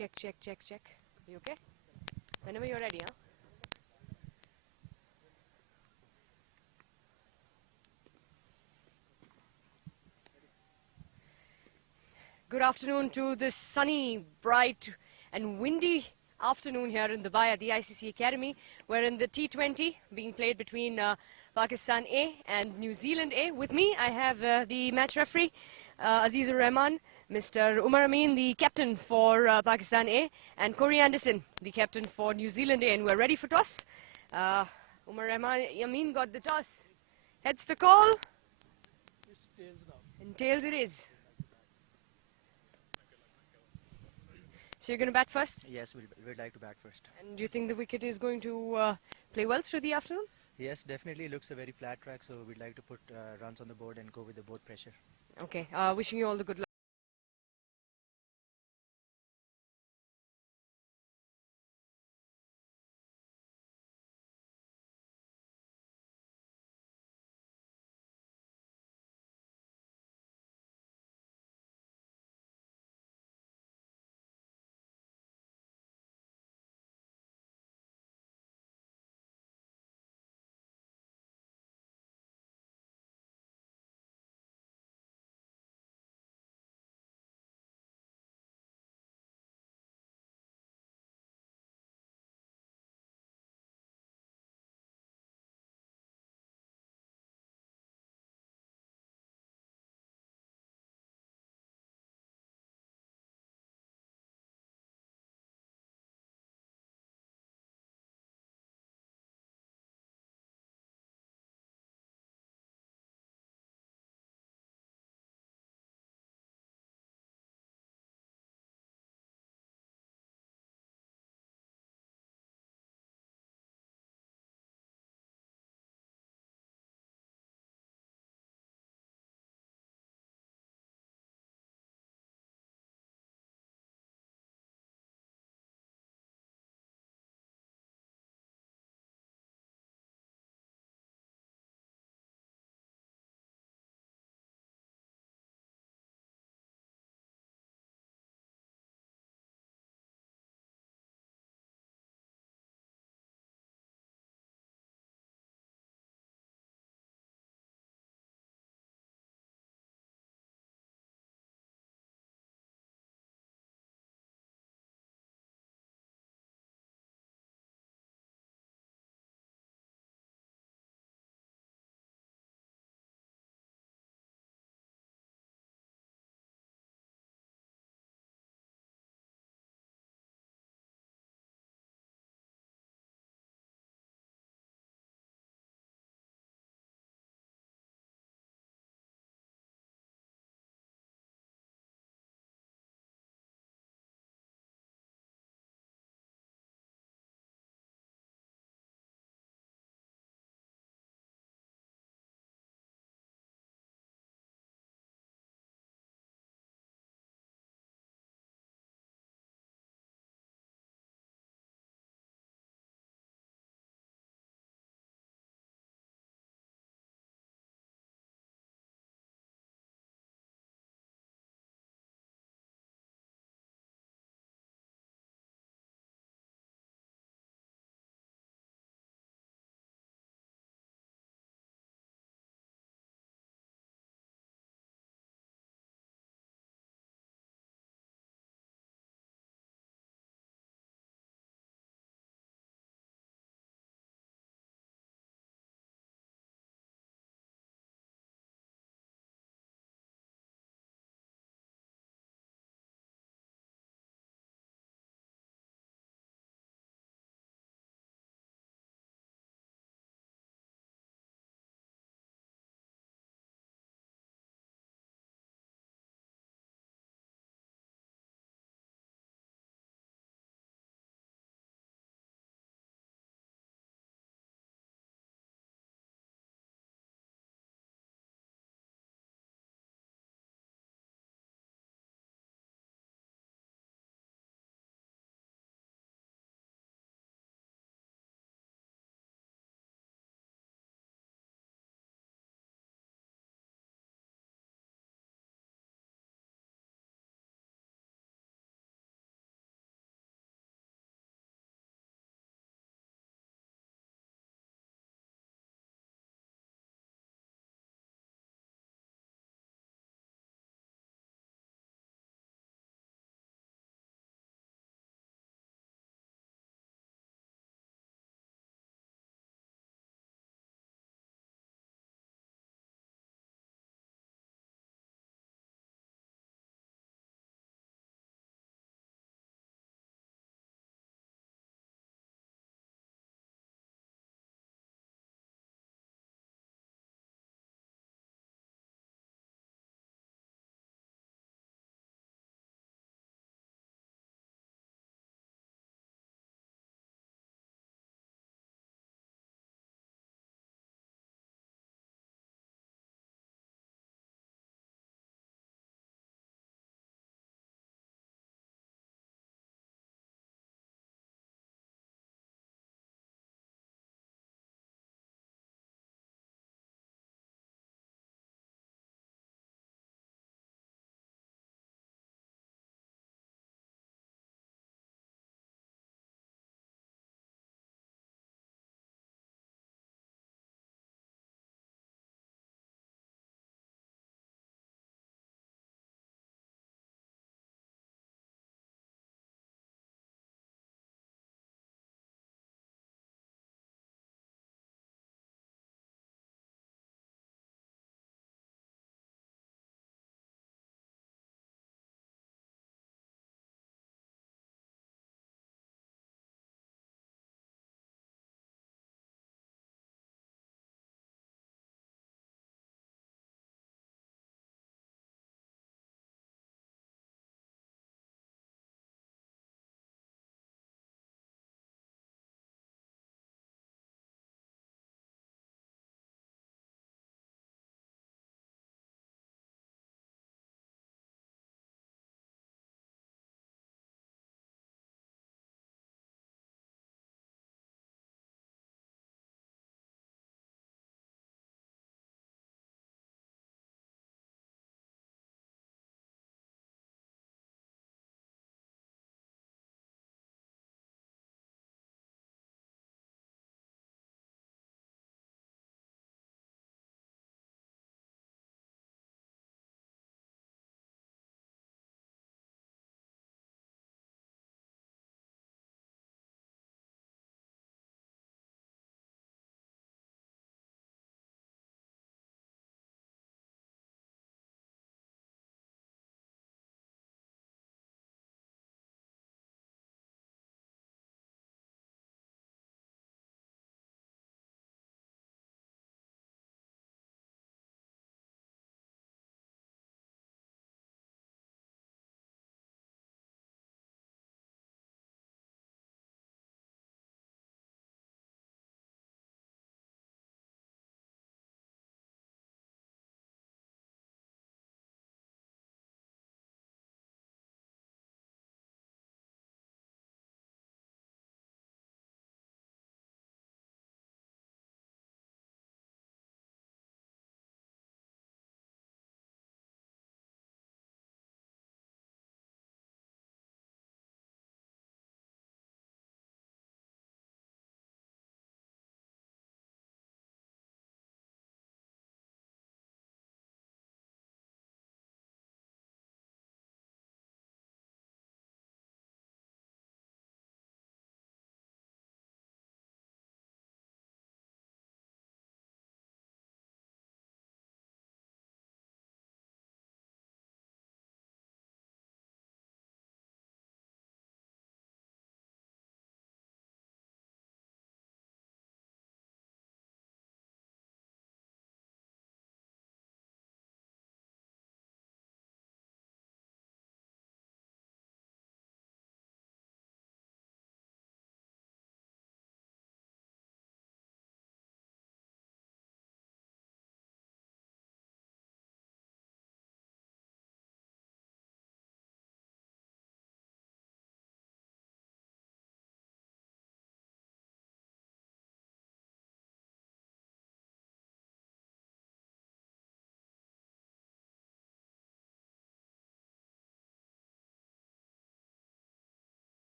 check, check, check, check. You okay? Whenever you're ready, huh? Good afternoon to this sunny, bright, and windy afternoon here in Dubai at the ICC Academy. We're in the T20 being played between Pakistan A and New Zealand A. With me, I have the match referee, Azizur Rahman, Mr. Umar Amin, the captain for Pakistan A, and Corey Anderson, the captain for New Zealand A. And we're ready for toss. Umar Rahman, Amin got the toss. Heads the call. And tails it is. So you're going to bat first? Yes, we'd like to bat first. And do you think the wicket is going to play well through the afternoon? Yes, definitely looks a very flat track, so we'd like to put runs on the board and go with the board pressure. Okay, wishing you all the good luck.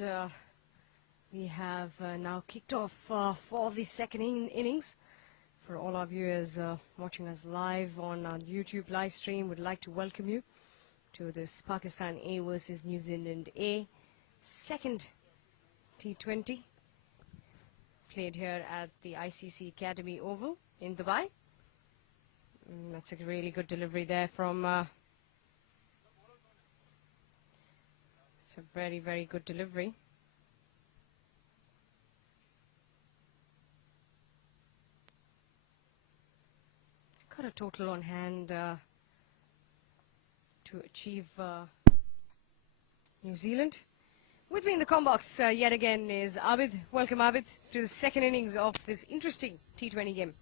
And we have now kicked off for the second innings. For all our viewers watching us live on our YouTube live stream, would like to welcome you to this Pakistan A versus New Zealand A second T20 played here at the ICC Academy Oval in Dubai. That's a really good delivery there from it's a very, very good delivery. It's got a total on hand to achieve New Zealand. With me in the combox yet again is Abid. Welcome, Abid, to the second innings of this interesting T20 game.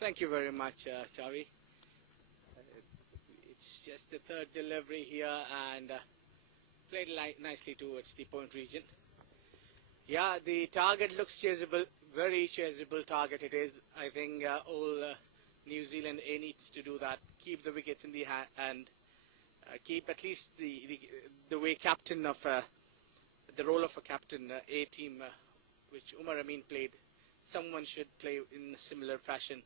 Thank you very much, Chavi. It's just the third delivery here and played nicely towards the point region. Yeah, the target looks chaseable, very chaseable target it is. I think all New Zealand A needs to do that, keep the wickets in the hand and keep at least the way captain of the role of a captain A team, which Umar Amin played. Someone should play in a similar fashion.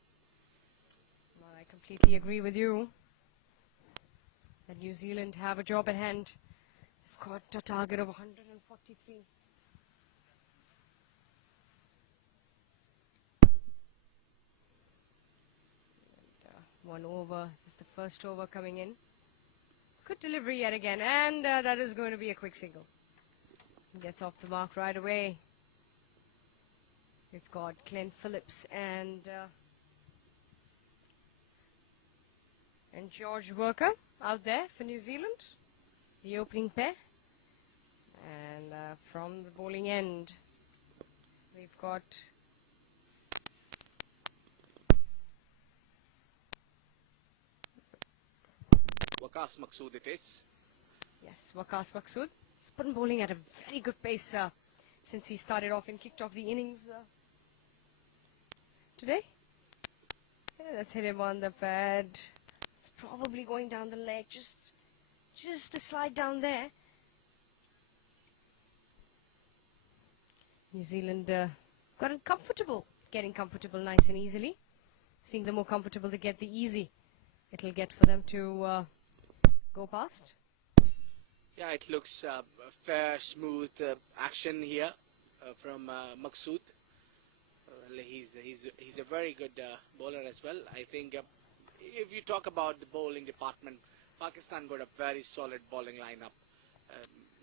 Well, I completely agree with you that New Zealand have a job at hand. They've got a target of 143. And, 1 over. This is the first over coming in. Good delivery yet again, and that is going to be a quick single. Gets off the mark right away. We've got Glenn Phillips and George Worker out there for New Zealand, the opening pair. And from the bowling end, we've got Waqas Maqsood it is. yes, Waqas Maqsood. He's put bowling at a very good pace since he started off and kicked off the innings today. Yeah, let's hit him on the pad. It's probably going down the leg, just a slide down there. New Zealand got uncomfortable, getting comfortable nice and easily. I think the more comfortable they get, the easy it'll get for them to go past. Yeah, it looks a fair, smooth action here from Maqsood. He's a very good bowler as well. I think if you talk about the bowling department, Pakistan got a very solid bowling lineup.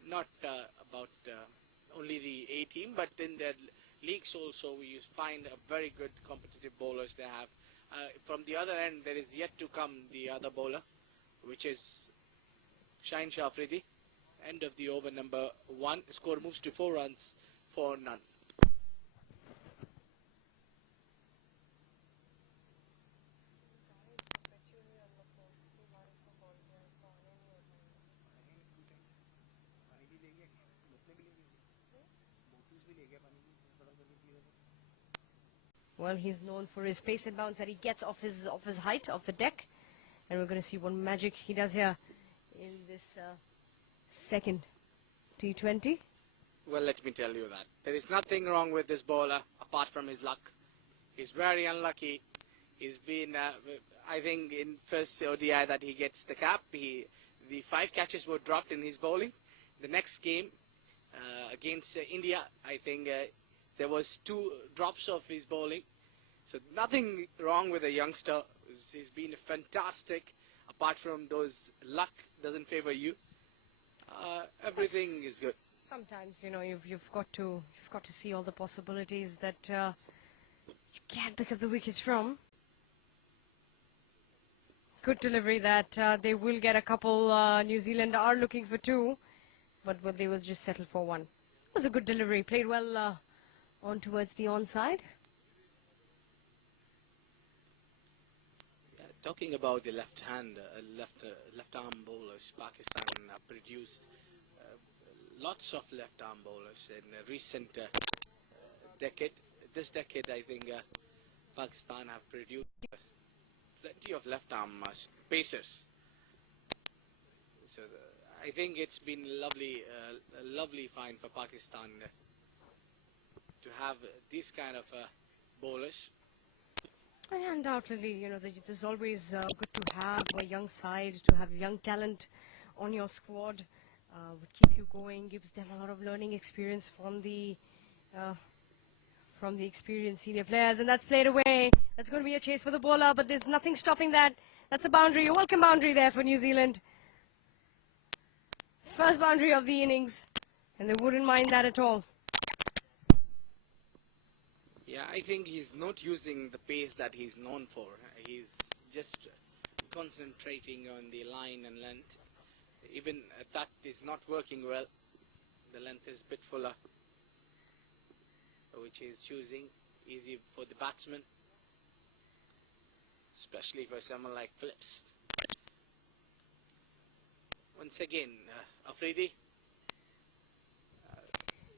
Not about only the A team, but in their leagues also we find a very good competitive bowlers they have. From the other end, there is yet to come the other bowler, which is Shaheen Shah Afridi. End of the over number 1. The score moves to 4 runs for none. Well, he's known for his pace and bounce that he gets off his height, off the deck. And we're going to see what magic he does here in this second T20. Well, let me tell you that there is nothing wrong with this bowler apart from his luck. He's very unlucky. He's been, I think, in first ODI that he gets the cap, the 5 catches were dropped in his bowling. The next game against India, I think there was 2 drops of his bowling. So nothing wrong with a youngster. He's been fantastic. Apart from those, luck doesn't favor you. Everything is good. Sometimes, you know, you've got to see all the possibilities that you can't pick up the wickets from. Good delivery that they will get a couple. New Zealand are looking for 2, but they will just settle for 1. It was a good delivery. Played well on towards the onside. Talking about the left arm bowlers, Pakistan produced lots of left arm bowlers in a recent decade. This decade, I think Pakistan have produced plenty of left arm pacers. So I think it's been a lovely find for Pakistan to have these kind of bowlers. And undoubtedly, there's always good to have a young side, to have young talent on your squad. Would keep you going, gives them a lot of learning experience uh, from the experienced senior players, and that's played away. That's going to be a chase for the bowler, but there's nothing stopping that. That's a boundary, a welcome boundary there for New Zealand. First boundary of the innings, and they wouldn't mind that at all. Yeah, I think he's not using the pace that he's known for. He's just concentrating on the line and length. Even that is not working well. The length is a bit fuller, which he's choosing. Easy for the batsman, especially for someone like Phillips. Once again, Afridi.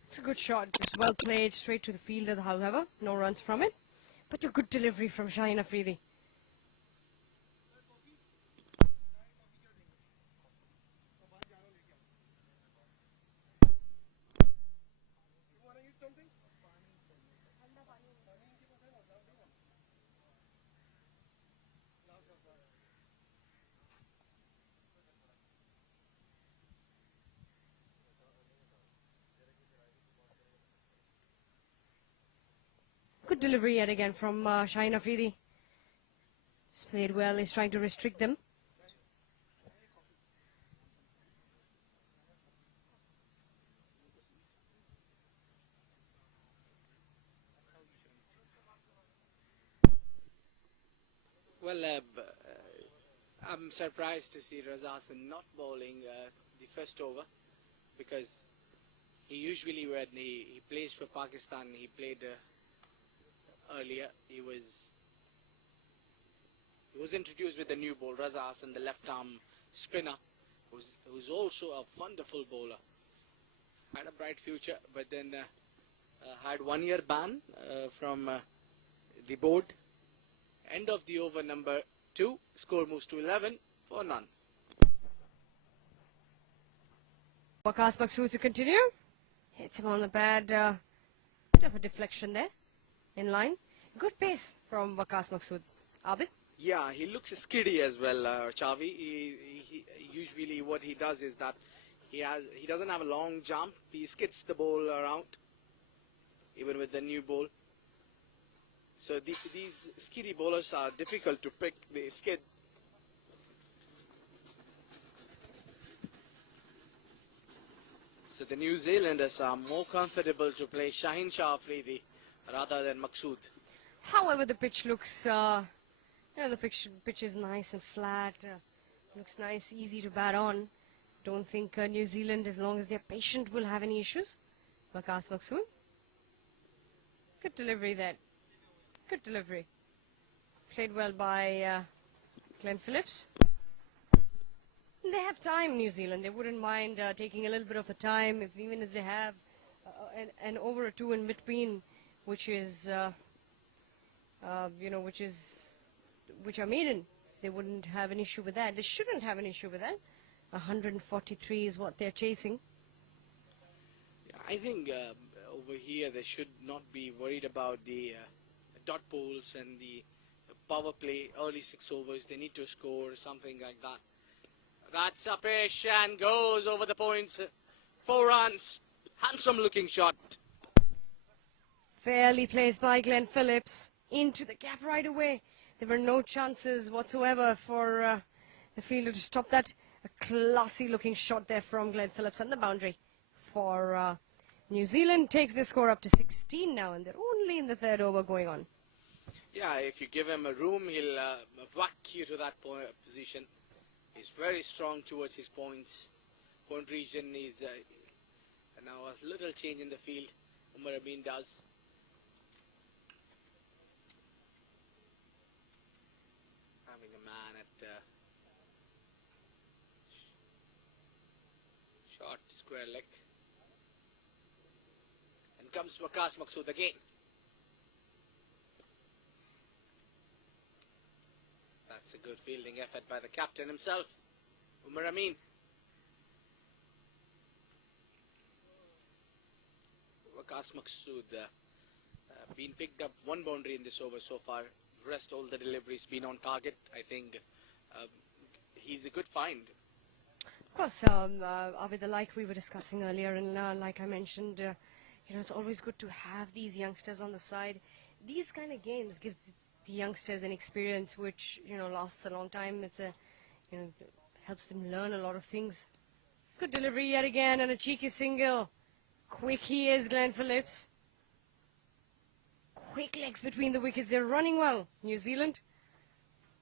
It's a good shot. It's well played, straight to the fielder, however. No runs from it. But a good delivery from Shaheen Afridi. Good delivery yet again from Shaheen Afridi. He's played well. He's trying to restrict them. Well, I'm surprised to see Raza Hassan not bowling the first over, because he usually, when he plays for Pakistan, he played earlier. He was introduced with the new ball, Raza Hassan, the left arm spinner, who's also a wonderful bowler. Had a bright future, but then had 1 year ban from the board. End of the over number 2, score moves to 11 for none. Waqas Maqsood to continue. Hits him on the pad. Bit of a deflection there. In line. Good pace from Waqas Maqsood. Abid? Yeah, he looks skiddy as well, Chavi. Usually what he does is that he doesn't have a long jump. He skids the ball around, even with the new ball. So these skiddy bowlers are difficult to pick. They skid. So the New Zealanders are more comfortable to play Shaheen Shah Afridi rather than Maqsood. However, the pitch looks, the pitch is nice and flat. Looks nice, easy to bat on. Don't think New Zealand, as long as they're patient, will have any issues. Waqas Maqsood. Good delivery there. Good delivery. Played well by Glenn Phillips. They have time, New Zealand. They wouldn't mind taking a little bit of a time, even if they have an over or two in between, which is, which are maiden. They wouldn't have an issue with that. They shouldn't have an issue with that. 143 is what they're chasing. I think over here they should not be worried about the dot balls and the power play, early 6 overs. They need to score, something like that. That's a pitch and goes over the points. 4 runs. Handsome looking shot. Fairly placed by Glenn Phillips. Into the gap right away. There were no chances whatsoever for the fielder to stop that. A classy looking shot there from Glenn Phillips on the boundary for New Zealand. Takes the score up to 16 now, and they're only in the 3rd over going on. Yeah, if you give him a room, he'll whack you to that position. He's very strong towards his points. Point region is now a little change in the field. Umar Amin does. Having a man at short square leg. And comes Waqas Maqsood again. That's a good fielding effort by the captain himself, Umar Amin. Waqas Maqsood been picked up one boundary in this over so far. Rest all the deliveries been on target. I think he's a good find. Of course, Abid, like we were discussing earlier, and like I mentioned, it's always good to have these youngsters on the side. These kind of games give the youngsters an experience which lasts a long time. It's helps them learn a lot of things. Good delivery yet again, and a cheeky single. Quick he is, Glenn Phillips. Quick legs between the wickets. They're running well, New Zealand.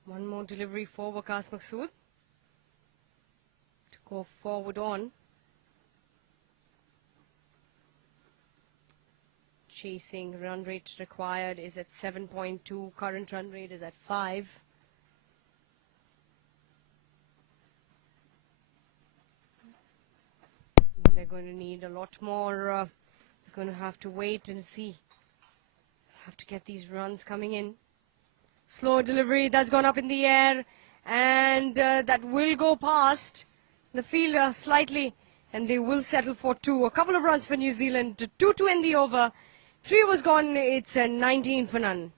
One more delivery for Waqas Maqsood to go forward on. Chasing run rate required is at 7.2. Current run rate is at 5. They're going to need a lot more. They're going to have to wait and see. Have to get these runs coming in. Slow delivery, that's gone up in the air, and that will go past the fielder slightly, and they will settle for 2. A couple of runs for New Zealand, 2 to end the over. 3 was gone, it's 19 for none.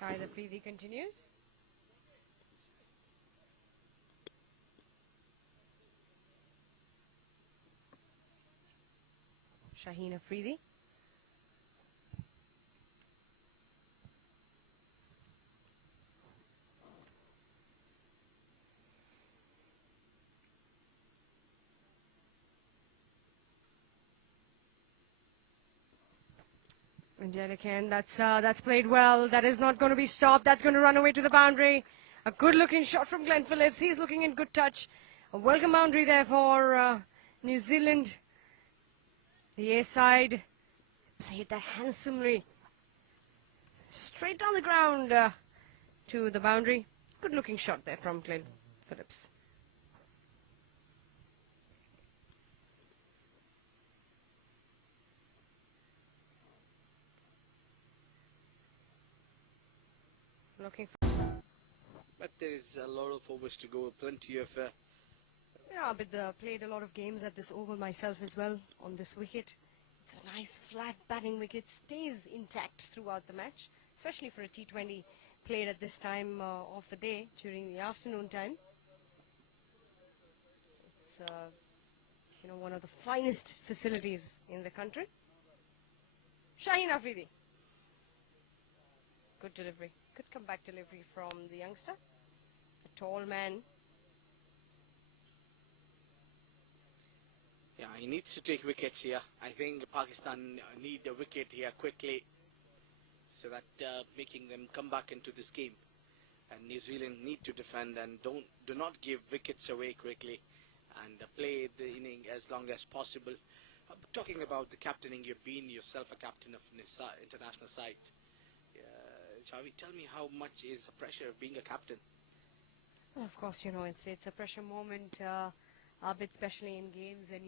Shahid Afridi continues. Shaheen Afridi. And yet again, that's played well. That is not going to be stopped. That's going to run away to the boundary. A good-looking shot from Glenn Phillips. He's looking in good touch. A welcome boundary there for New Zealand. The A side played that handsomely. Straight down the ground to the boundary. Good-looking shot there from Glenn Phillips. Looking for... But there is a lot of overs to go, plenty of... Yeah, but played a lot of games at this oval myself as well on this wicket. It's a nice flat batting wicket, stays intact throughout the match, especially for a T20 played at this time of the day during the afternoon time. It's one of the finest facilities in the country. Shaheen Afridi. Good delivery. Good comeback delivery from the youngster. A tall man. Yeah, he needs to take wickets here. I think Pakistan need a wicket here quickly, so that making them come back into this game. And New Zealand need to defend and do not give wickets away quickly, and play the inning as long as possible. Talking about the captaining, you've been yourself a captain of this international side. Chavi, tell me how much is the pressure of being a captain? Well, of course, it's a pressure moment, bit especially in games, and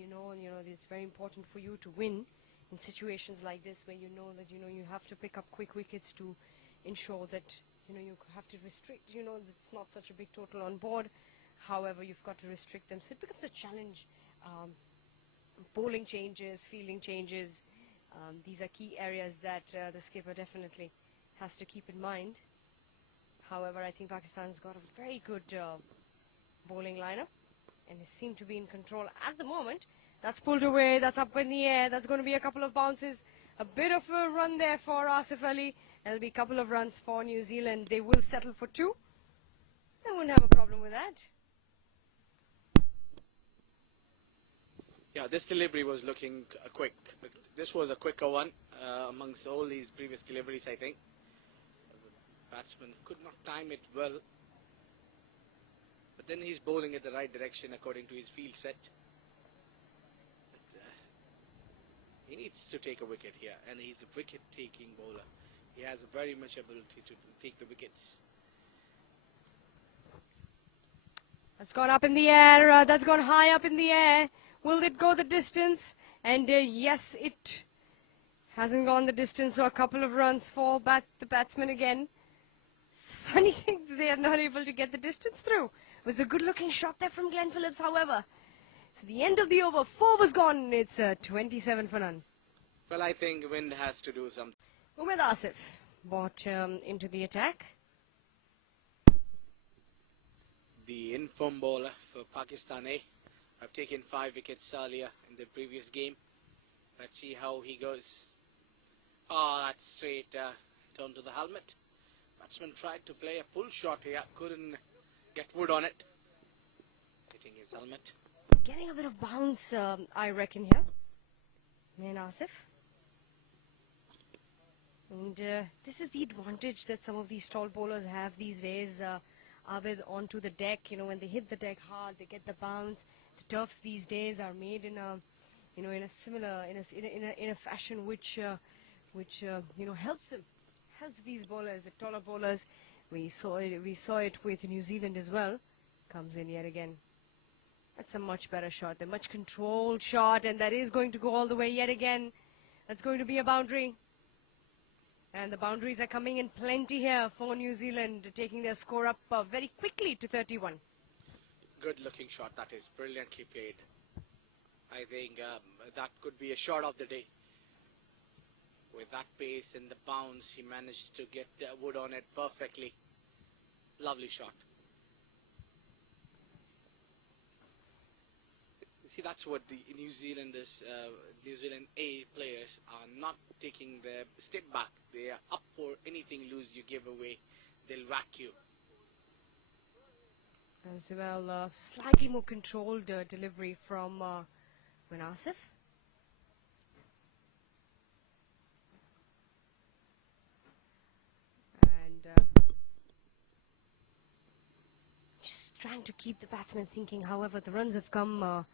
it's very important for you to win in situations like this, where you have to pick up quick wickets to ensure that you have to restrict. It's not such a big total on board. However, you've got to restrict them, so it becomes a challenge. Bowling changes, fielding changes. These are key areas that the skipper definitely has to keep in mind. However, I think Pakistan's got a very good bowling lineup, and they seem to be in control at the moment. That's pulled away, that's up in the air, that's going to be a couple of bounces. A bit of a run there for Asif Ali. There'll be a couple of runs for New Zealand. They will settle for 2. They wouldn't have a problem with that. Yeah, this delivery was looking quick. This was a quicker one amongst all these previous deliveries, I think. The batsman could not time it well. But then he's bowling at the right direction according to his field set. But, He needs to take a wicket here, and he's a wicket-taking bowler. He has very much ability to take the wickets. That's gone up in the air. That's gone high up in the air. Will it go the distance? And yes, it hasn't gone the distance. So a couple of runs for the batsman again. It's a funny thing that they are not able to get the distance through. It was a good-looking shot there from Glenn Phillips, however. So the end of the over, 4 was gone. It's 27 for none. Well, I think wind has to do something. Umed Asif brought into the attack. The inform bowler for Pakistan A. I've taken 5 wickets earlier in the previous game. Let's see how he goes. Oh, that's straight turn to the helmet. Batsman tried to play a pull shot here, couldn't get wood on it. Hitting his helmet. Getting a bit of bounce, I reckon, here. Umed Asif. And this is the advantage that some of these tall bowlers have these days. Abid onto the deck, when they hit the deck hard, they get the bounce. The turfs these days are made in a, in a similar, in a fashion which helps these bowlers, the taller bowlers. We saw it with New Zealand as well. Comes in yet again. That's a much better shot, a much controlled shot, and that is going to go all the way yet again. That's going to be a boundary. And the boundaries are coming in plenty here for New Zealand, taking their score up very quickly to 31. Good looking shot, that is brilliantly played. I think that could be a shot of the day. With that pace and the bounce, he managed to get wood on it perfectly. Lovely shot. See, that's what the New Zealand A players are not taking their step back. They are up for anything loose you give away. They'll whack you. As well, slightly more controlled delivery from Umed Asif. And just trying to keep the batsman thinking. However, the runs have come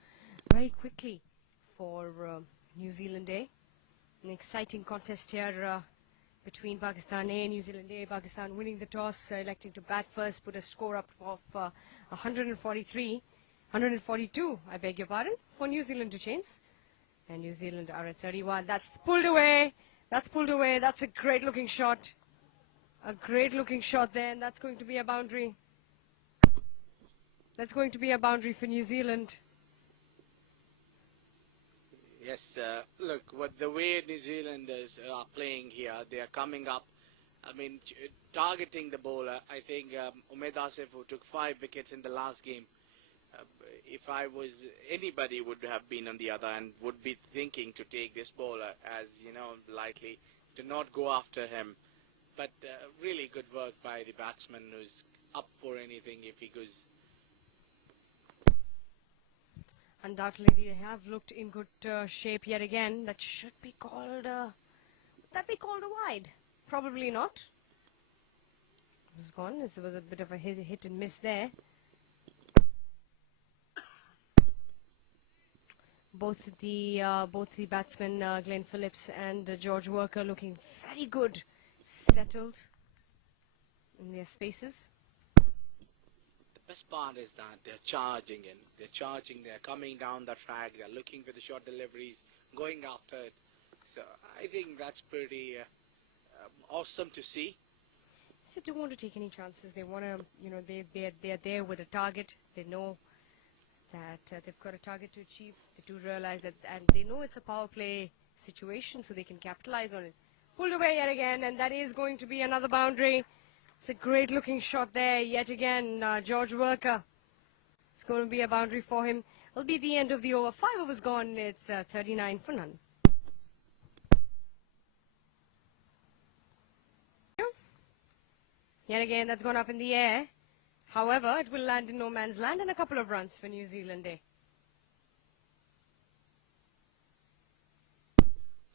very quickly for New Zealand A. An exciting contest here between Pakistan A and New Zealand A. Pakistan winning the toss, electing to bat first, put a score up of 142, I beg your pardon, for New Zealand to chase. And New Zealand are at 31. That's pulled away. That's pulled away. That's a great looking shot. A great looking shot there, and that's going to be a boundary. That's going to be a boundary for New Zealand. Yes, look, the way New Zealanders are playing here, they are coming up. I mean, targeting the bowler. I think Umed Asif, who took 5 wickets in the last game, if I was anybody, would have been on the other and would be thinking to take this bowler as, lightly to not go after him. But really good work by the batsman who's up for anything if he goes. Undoubtedly, they have looked in good shape yet again. That should be called, would that be called a wide? Probably not. It was gone. This was a bit of a hit and miss there. Both the batsmen, Glenn Phillips and George Worker, looking very good, settled in their spaces. The best part is that they're charging in. They're charging, they're coming down the track, they're looking for the short deliveries, going after it. So I think that's pretty awesome to see. They don't want to take any chances. They want to, they're there with a target. They know that they've got a target to achieve. They do realize that, and they know it's a power play situation, so they can capitalize on it. Pulled away yet again, and that is going to be another boundary. It's a great looking shot there yet again. George Worker. It's going to be a boundary for him. It'll be the end of the over. 5 overs gone. It's 39 for none. Yet again, that's gone up in the air. However, it will land in no man's land and a couple of runs for New Zealand A.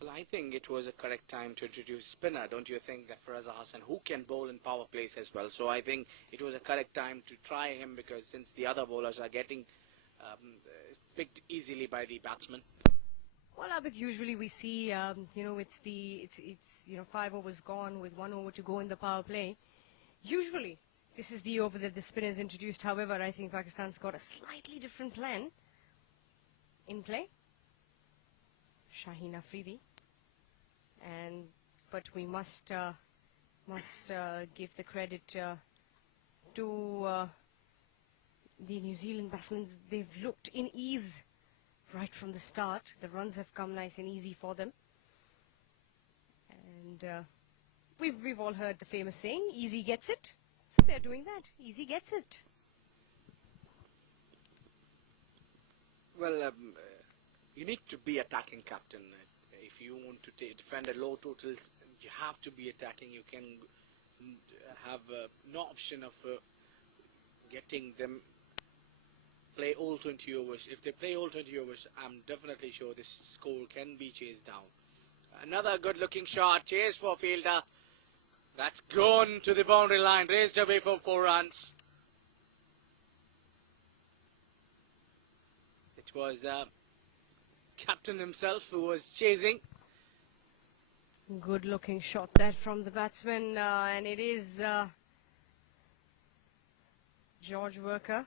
Well, I think it was a correct time to introduce spinner, don't you think, that Faraz Hassan, who can bowl in power plays as well. So I think it was a correct time to try him, because since the other bowlers are getting picked easily by the batsmen. Well, Abid, usually we see, it's 5 overs gone with 1 over to go in the power play. Usually, this is the over that the spinners introduced. However, I think Pakistan's got a slightly different plan in play. Shaheen Afridi, but we must give the credit to the New Zealand batsmen. They've looked in ease right from the start. The runs have come nice and easy for them, and we've all heard the famous saying, "Easy gets it." So they're doing that. Easy gets it. Well, you need to be attacking, captain. If you want to defend a low totals, you have to be attacking. You can have no option of getting them play all 20 overs. If they play all 20 overs, I'm definitely sure this score can be chased down. Another good looking shot, chase for fielder. That's gone to the boundary line, raised away for 4 runs. It was captain himself who was chasing. Good looking shot there from the batsman, and it is George Worker.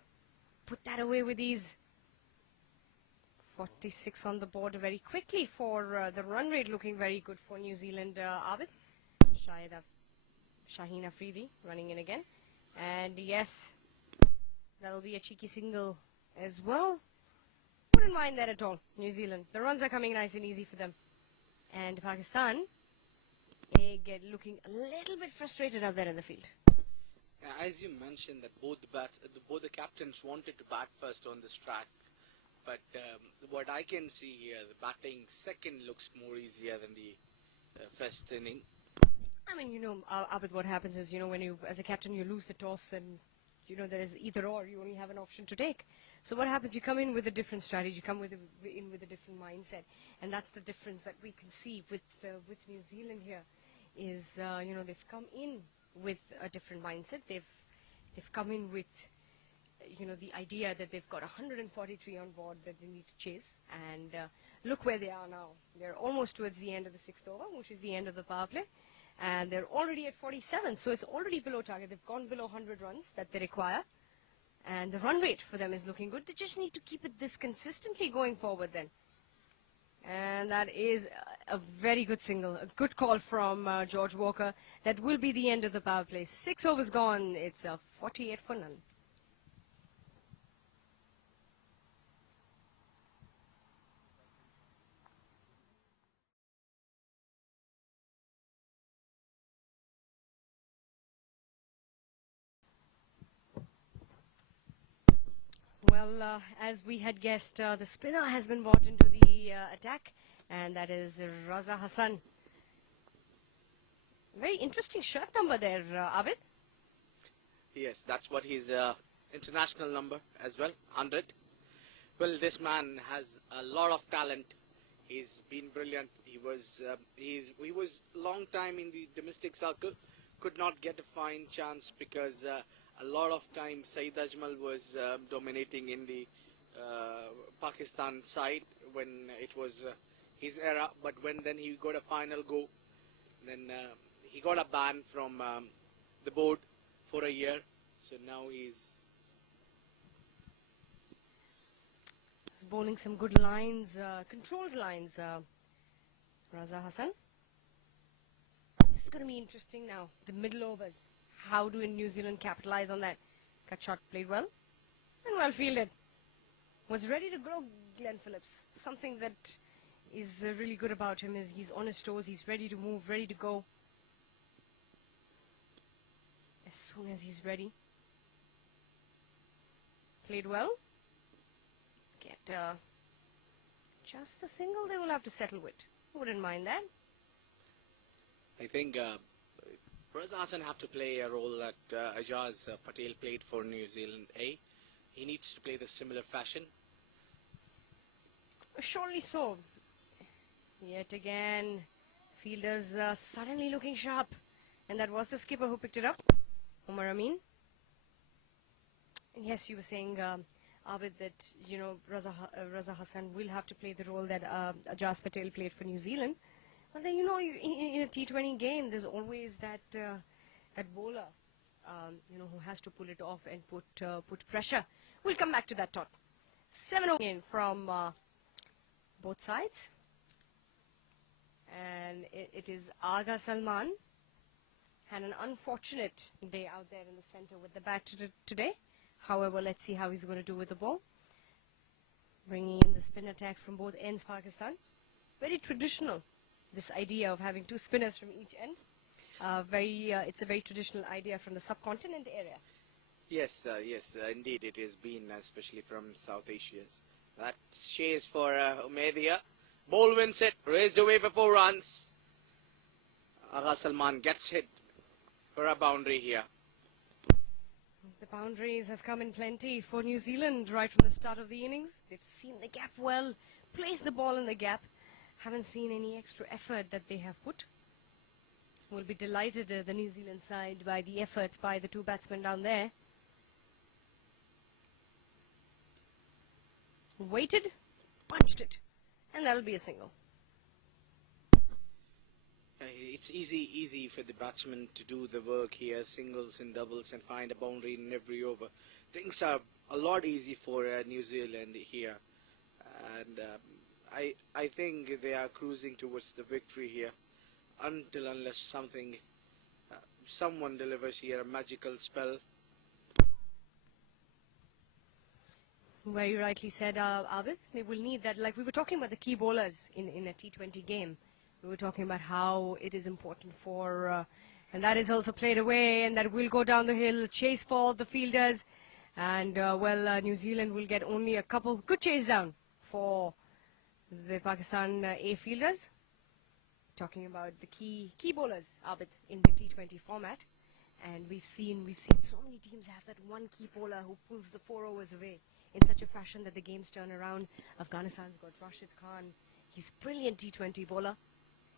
Put that away with ease. 46 on the board very quickly for the run rate, looking very good for New Zealand. Abid, Shaheen Afridi running in again, and yes, that'll be a cheeky single as well. Wouldn't mind that at all. New Zealand, the runs are coming nice and easy for them, and Pakistan get looking a little bit frustrated out there in the field. As you mentioned, that both the captains wanted to bat first on this track, but what I can see here, the batting second looks more easier than the first inning. I mean, Abid, what happens is, when you, as a captain, you lose the toss, and there is either or. You only have an option to take. So what happens? You come in with a different strategy. You come in with a different mindset, and that's the difference that we can see with New Zealand here. Is they've come in with a different mindset. They've come in with the idea that they've got 143 on board that they need to chase, and look where they are now. They're almost towards the end of the 6th over, which is the end of the power play, and they're already at 47, so it's already below target. They've gone below 100 runs that they require, and the run rate for them is looking good. They just need to keep it this consistently going forward then. And that is a very good single, a good call from George Walker. That will be the end of the power play. 6 overs gone. It's a 48 for none. Well, as we had guessed, the spinner has been brought into the attack, and that is Raza Hassan. Very interesting shirt number there, Abid. Yes, that's what his international number as well, 100. Well, this man has a lot of talent. He's been brilliant. He was long time in the domestic circle, could not get a fine chance because a lot of time Saeed Ajmal was dominating in the Pakistan side when it was his era. But then he got a final go, then he got a ban from the board for a year. So now he's bowling some good lines, controlled lines, Raza Hassan. This is going to be interesting now. The middle overs. How do New Zealand capitalize on that? Cut shot played well and well fielded. Was ready to grow, Glenn Phillips. Something that is really good about him is he's on his toes. He's ready to move, ready to go as soon as he's ready. Played well. Get just the single they will have to settle with. Wouldn't mind that. I think Raza Hassan have to play a role that Ajaz Patel played for New Zealand A. He needs to play the similar fashion. Surely so. Yet again, fielders suddenly looking sharp. And that was the skipper who picked it up, Umar Amin. And yes, you were saying Abid, that Raza Hassan will have to play the role that Ajaz Patel played for New Zealand. But then in a T20 game, there's always that bowler, who has to pull it off and put pressure. We'll come back to that thought. 7-0 in from both sides, and it is Agha Salman. Had an unfortunate day out there in the center with the bat today. However, let's see how he's going to do with the ball. Bringing in the spin attack from both ends, Pakistan. Very traditional, this idea of having two spinners from each end. It's a very traditional idea from the subcontinent area. Yes, indeed it has been, especially from South Asia. That chase for Umedia. Ball wins it, raised away for 4 runs. Agha Salman gets hit for a boundary here. The boundaries have come in plenty for New Zealand right from the start of the innings. They've seen the gap well, placed the ball in the gap. Haven't seen any extra effort that they have put. Will be delighted, the New Zealand side, by the efforts by the two batsmen down there. Waited, punched it, and that'll be a single. It's easy for the batsman to do the work here, singles and doubles, and find a boundary in every over. Things are a lot easy for New Zealand here, and I think they are cruising towards the victory here, unless someone delivers here a magical spell. Very rightly said, Abid. We will need that. Like we were talking about the key bowlers in a T20 game. We were talking about how it is important for, and that is also played away, and that will go down the hill, chase for the fielders, and New Zealand will get only a couple good chase down for the Pakistan A fielders. Talking about the key bowlers, Abid, in the T20 format, and we've seen so many teams have that one key bowler who pulls the 4 overs away in such a fashion that the games turn around. Afghanistan's got Rashid Khan. He's a brilliant T20 bowler.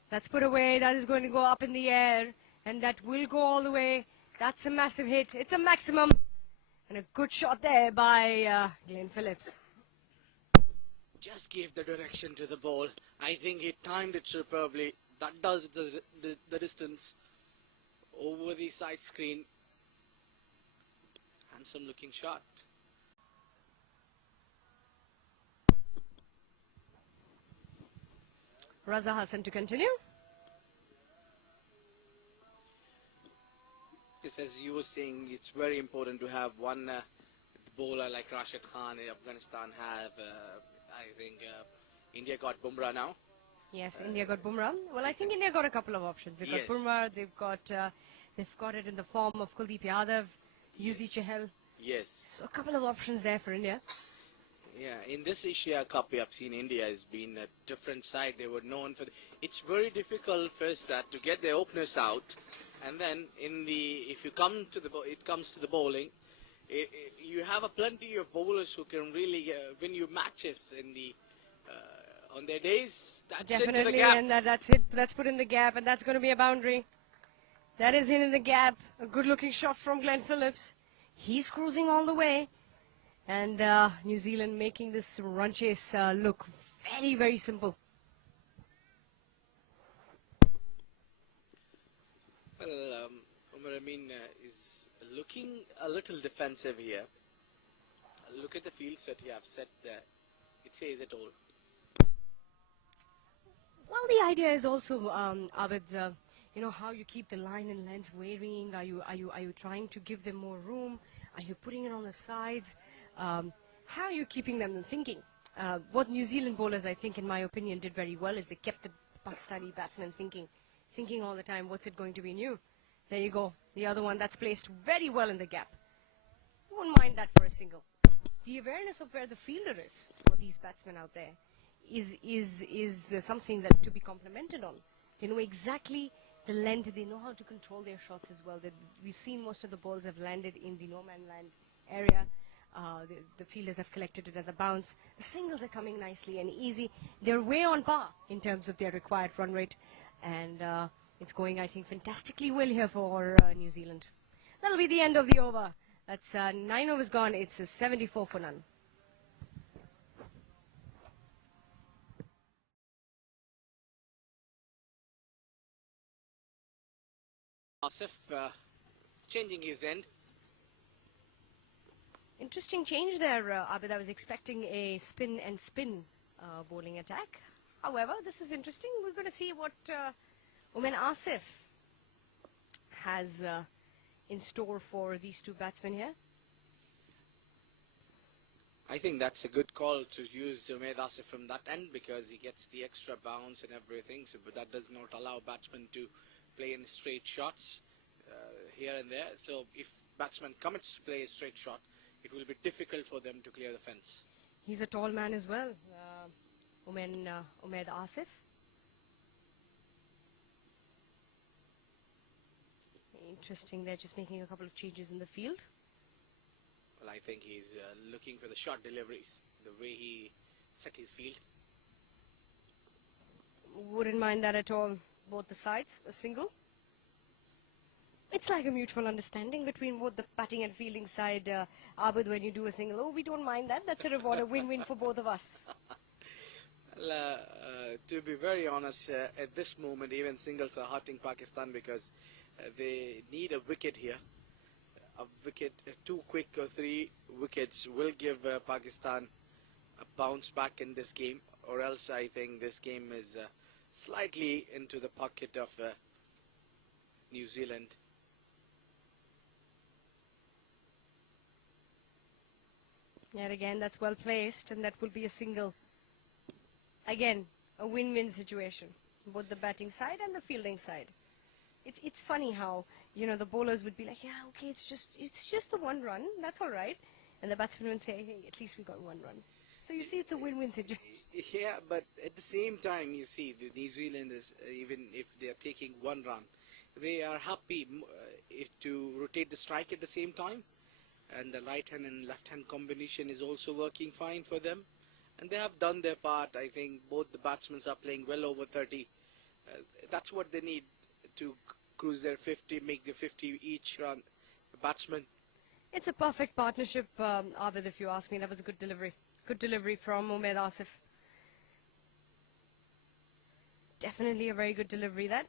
That's put away. That is going to go up in the air, and that will go all the way. That's a massive hit. It's a maximum, and a good shot there by Glenn Phillips. Just gave the direction to the ball. I think he timed it superbly. That does the distance over the side screen. Handsome looking shot. Raza Hassan to continue. Yes, as you were saying, it's very important to have one bowler like Rashid Khan in Afghanistan have. I think India got Bumrah now. Yes, India got Bumrah. Well, I think India got a couple of options. They've got Bumrah. They've got it in the form of Kuldeep Yadav, Yuzi Chahal. Yes. So a couple of options there for India. Yeah, in this Asia Cup, we have seen India has been a different side. They were known for. It's very difficult first that to get their openers out, and then if you come to it comes to the bowling, you have a plenty of bowlers who can really win you matches on their days. That's Definitely, into the gap. and that's it. That's put in the gap, and that's going to be a boundary. That is in the gap. A good-looking shot from Glenn Phillips. He's cruising all the way. And New Zealand making this run chase look very, very simple. Well, Umar Amin is looking a little defensive here. Look at the field set you have set there. It says it all. Well, the idea is also, Abid, how you keep the line and length varying. Are you trying to give them more room? Are you putting it on the sides? How are you keeping them thinking? What New Zealand bowlers, I think, in my opinion, did very well is they kept the Pakistani batsmen thinking all the time, what's it going to be new? There you go. The other one that's placed very well in the gap. You won't mind that for a single. The awareness of where the fielder is for these batsmen out there is something that to be complimented on. They know exactly the length. They know how to control their shots as well. We've seen most of the balls have landed in the no-man land area. The fielders have collected it at the bounce. The singles are coming nicely and easy. They're way on par in terms of their required run rate. And it's going, I think, fantastically well here for New Zealand. That'll be the end of the over. That's 9 overs gone. It's a 74 for none. Asif changing his end. Interesting change there, Abid. I was expecting a spin and spin bowling attack. However, this is interesting. We're going to see what Umair Asif has in store for these two batsmen here. I think that's a good call to use Umair Asif from that end because he gets the extra bounce and everything. So, but that does not allow batsmen to play in straight shots here and there. So if batsman commits to play a straight shot, it will be difficult for them to clear the fence. He's a tall man as well, Umair Asif. Interesting, they're just making a couple of changes in the field. Well, I think he's looking for the short deliveries, the way he set his field. Wouldn't mind that at all, both the sides, a single. It's like a mutual understanding between both the batting and fielding side, Abid, when you do a single. Oh, we don't mind that. That's a reward, a win-win for both of us. Well, to be very honest, at this moment, even singles are hurting Pakistan because they need a wicket here. A wicket, 2 quick or 3 wickets will give Pakistan a bounce back in this game, or else I think this game is slightly into the pocket of New Zealand. Yet again, that's well placed, and that will be a single. Again, a win-win situation, both the batting side and the fielding side. It's funny how, you know, the bowlers would be like, yeah, okay, it's just the 1 run, that's all right. And the batsman would say, hey, at least we got 1 run. So you see, it's a win-win situation. Yeah, but at the same time, you see, the New Zealanders, even if they are taking 1 run, they are happy to rotate the strike at the same time. And the right hand and left hand combination is also working fine for them. And they have done their part. I think both the batsmen are playing well over 30. That's what they need to cruise their 50, make the 50 each run. The batsman. It's a perfect partnership, Abid, if you ask me. That was a good delivery. Good delivery from Umair Asif. Definitely a very good delivery, that.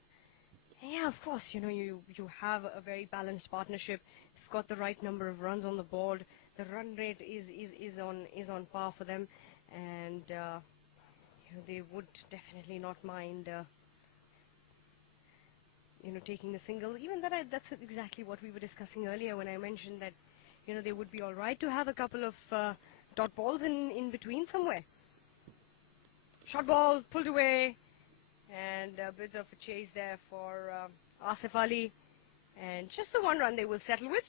Yeah, of course, you know, you have a very balanced partnership. They've got the right number of runs on the board. The run rate is on par for them, and you know, they would definitely not mind you know, taking the singles. Even that's exactly what we were discussing earlier when I mentioned that, you know, they would be all right to have a couple of dot balls in between somewhere. Short ball pulled away. And a bit of a chase there for Asif Ali. And just the 1 run they will settle with.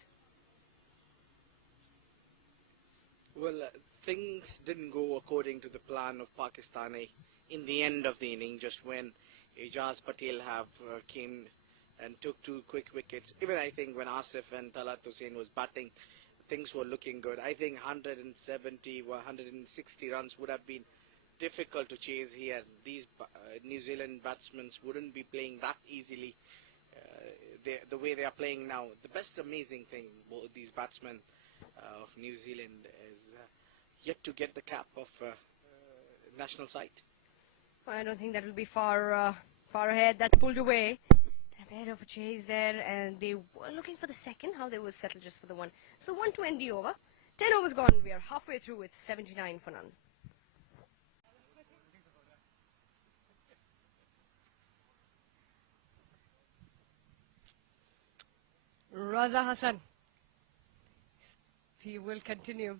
Well, things didn't go according to the plan of Pakistani in the end of the inning, just when Ijaz Patel have came and took 2 quick wickets. Even I think when Asif and Talat Hussain was batting, things were looking good. I think 170 or 160 runs would have been difficult to chase here. These New Zealand batsmen wouldn't be playing that easily the way they are playing now. The best amazing thing about these batsmen of New Zealand is yet to get the cap of national side. I don't think that will be far ahead. That's pulled away. A bit of a chase there, and they were looking for the second. How they will settle just for the 1. So 1 to end the over. 10 overs gone. We are halfway through. It's 79 for none. Raza Hassan. He will continue.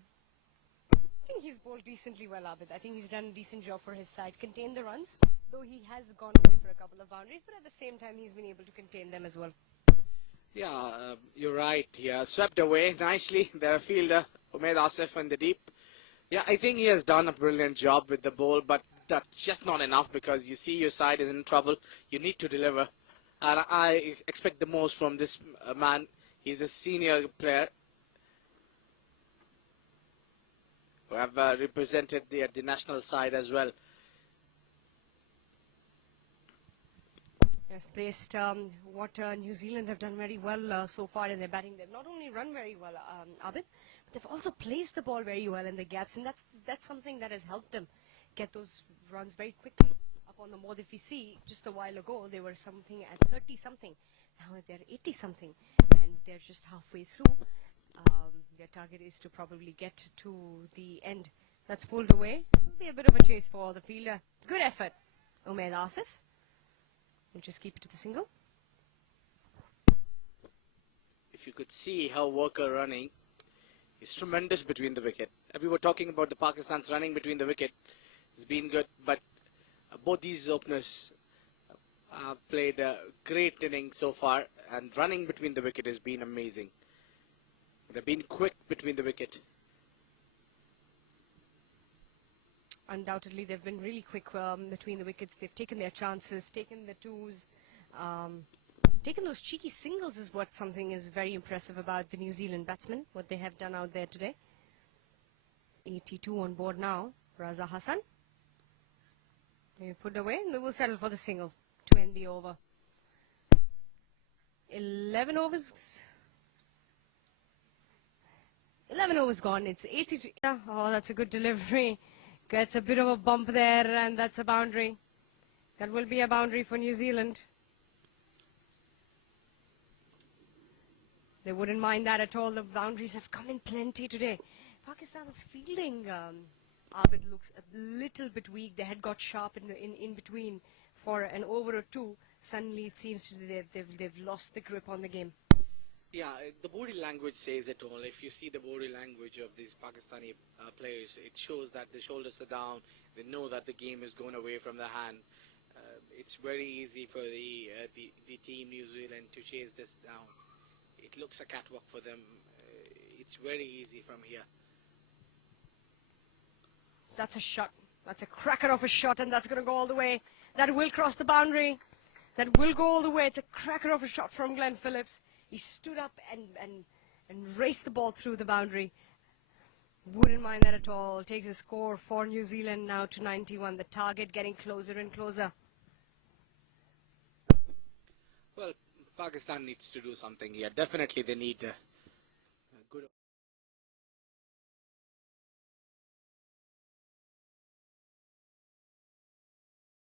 I think he's bowled decently well, Abid. I think he's done a decent job for his side. Contained the runs, though he has gone away for a couple of boundaries, but at the same time, he's been able to contain them as well. Yeah, you're right. Yeah, swept away nicely. Their fielder, Umair Asif in the deep. Yeah, I think he has done a brilliant job with the ball, but that's just not enough because you see your side is in trouble. You need to deliver. And I expect the most from this man. He's a senior player who have represented the national side as well. Yes, placed what New Zealand have done very well so far in their batting. They've not only run very well, Abid, but they've also placed the ball very well in the gaps, and that's something that has helped them get those runs very quickly up on the board. If you see, just a while ago, they were something at 30-something. Now they're 80 something, and they're just halfway through. Their target is to probably get to the end. That's pulled away. It'll be a bit of a chase for the fielder. Good effort, Umaid Asif. We'll just keep it to the single. If you could see how Worker running is tremendous between the wicket. We were talking about the Pakistan's running between the wicket. It's been good, but both these openers played a great inning so far, and running between the wicket has been amazing. They've been quick between the wicket. Undoubtedly, they've been really quick between the wickets. They've taken their chances, taken the twos, taken those cheeky singles is what something is very impressive about the New Zealand batsmen, what they have done out there today. 82 on board now. Raza Hassan. They put away and they will settle for the single to end the over. 11 overs. 11 overs gone. It's 83. Oh, that's a good delivery. Gets a bit of a bump there, and that's a boundary. That will be a boundary for New Zealand. They wouldn't mind that at all. The boundaries have come in plenty today. Pakistan's fielding, Abid, looks a little bit weak. They had got sharp in between for an over or two. Suddenly it seems they've lost the grip on the game. Yeah, the body language says it all. If you see the body language of these Pakistani players, it shows that the shoulders are down. They know that the game is going away from their hand. It's very easy for the team New Zealand to chase this down. It looks a catwalk for them. It's very easy from here. That's a shot. That's a cracker of a shot, and that's going to go all the way. That will cross the boundary. That will go all the way. It's a cracker of a shot from Glenn Phillips. He stood up and raced the ball through the boundary. Wouldn't mind that at all. Takes a score for New Zealand now to 91. The target getting closer and closer. Well, Pakistan needs to do something here. Definitely they need a good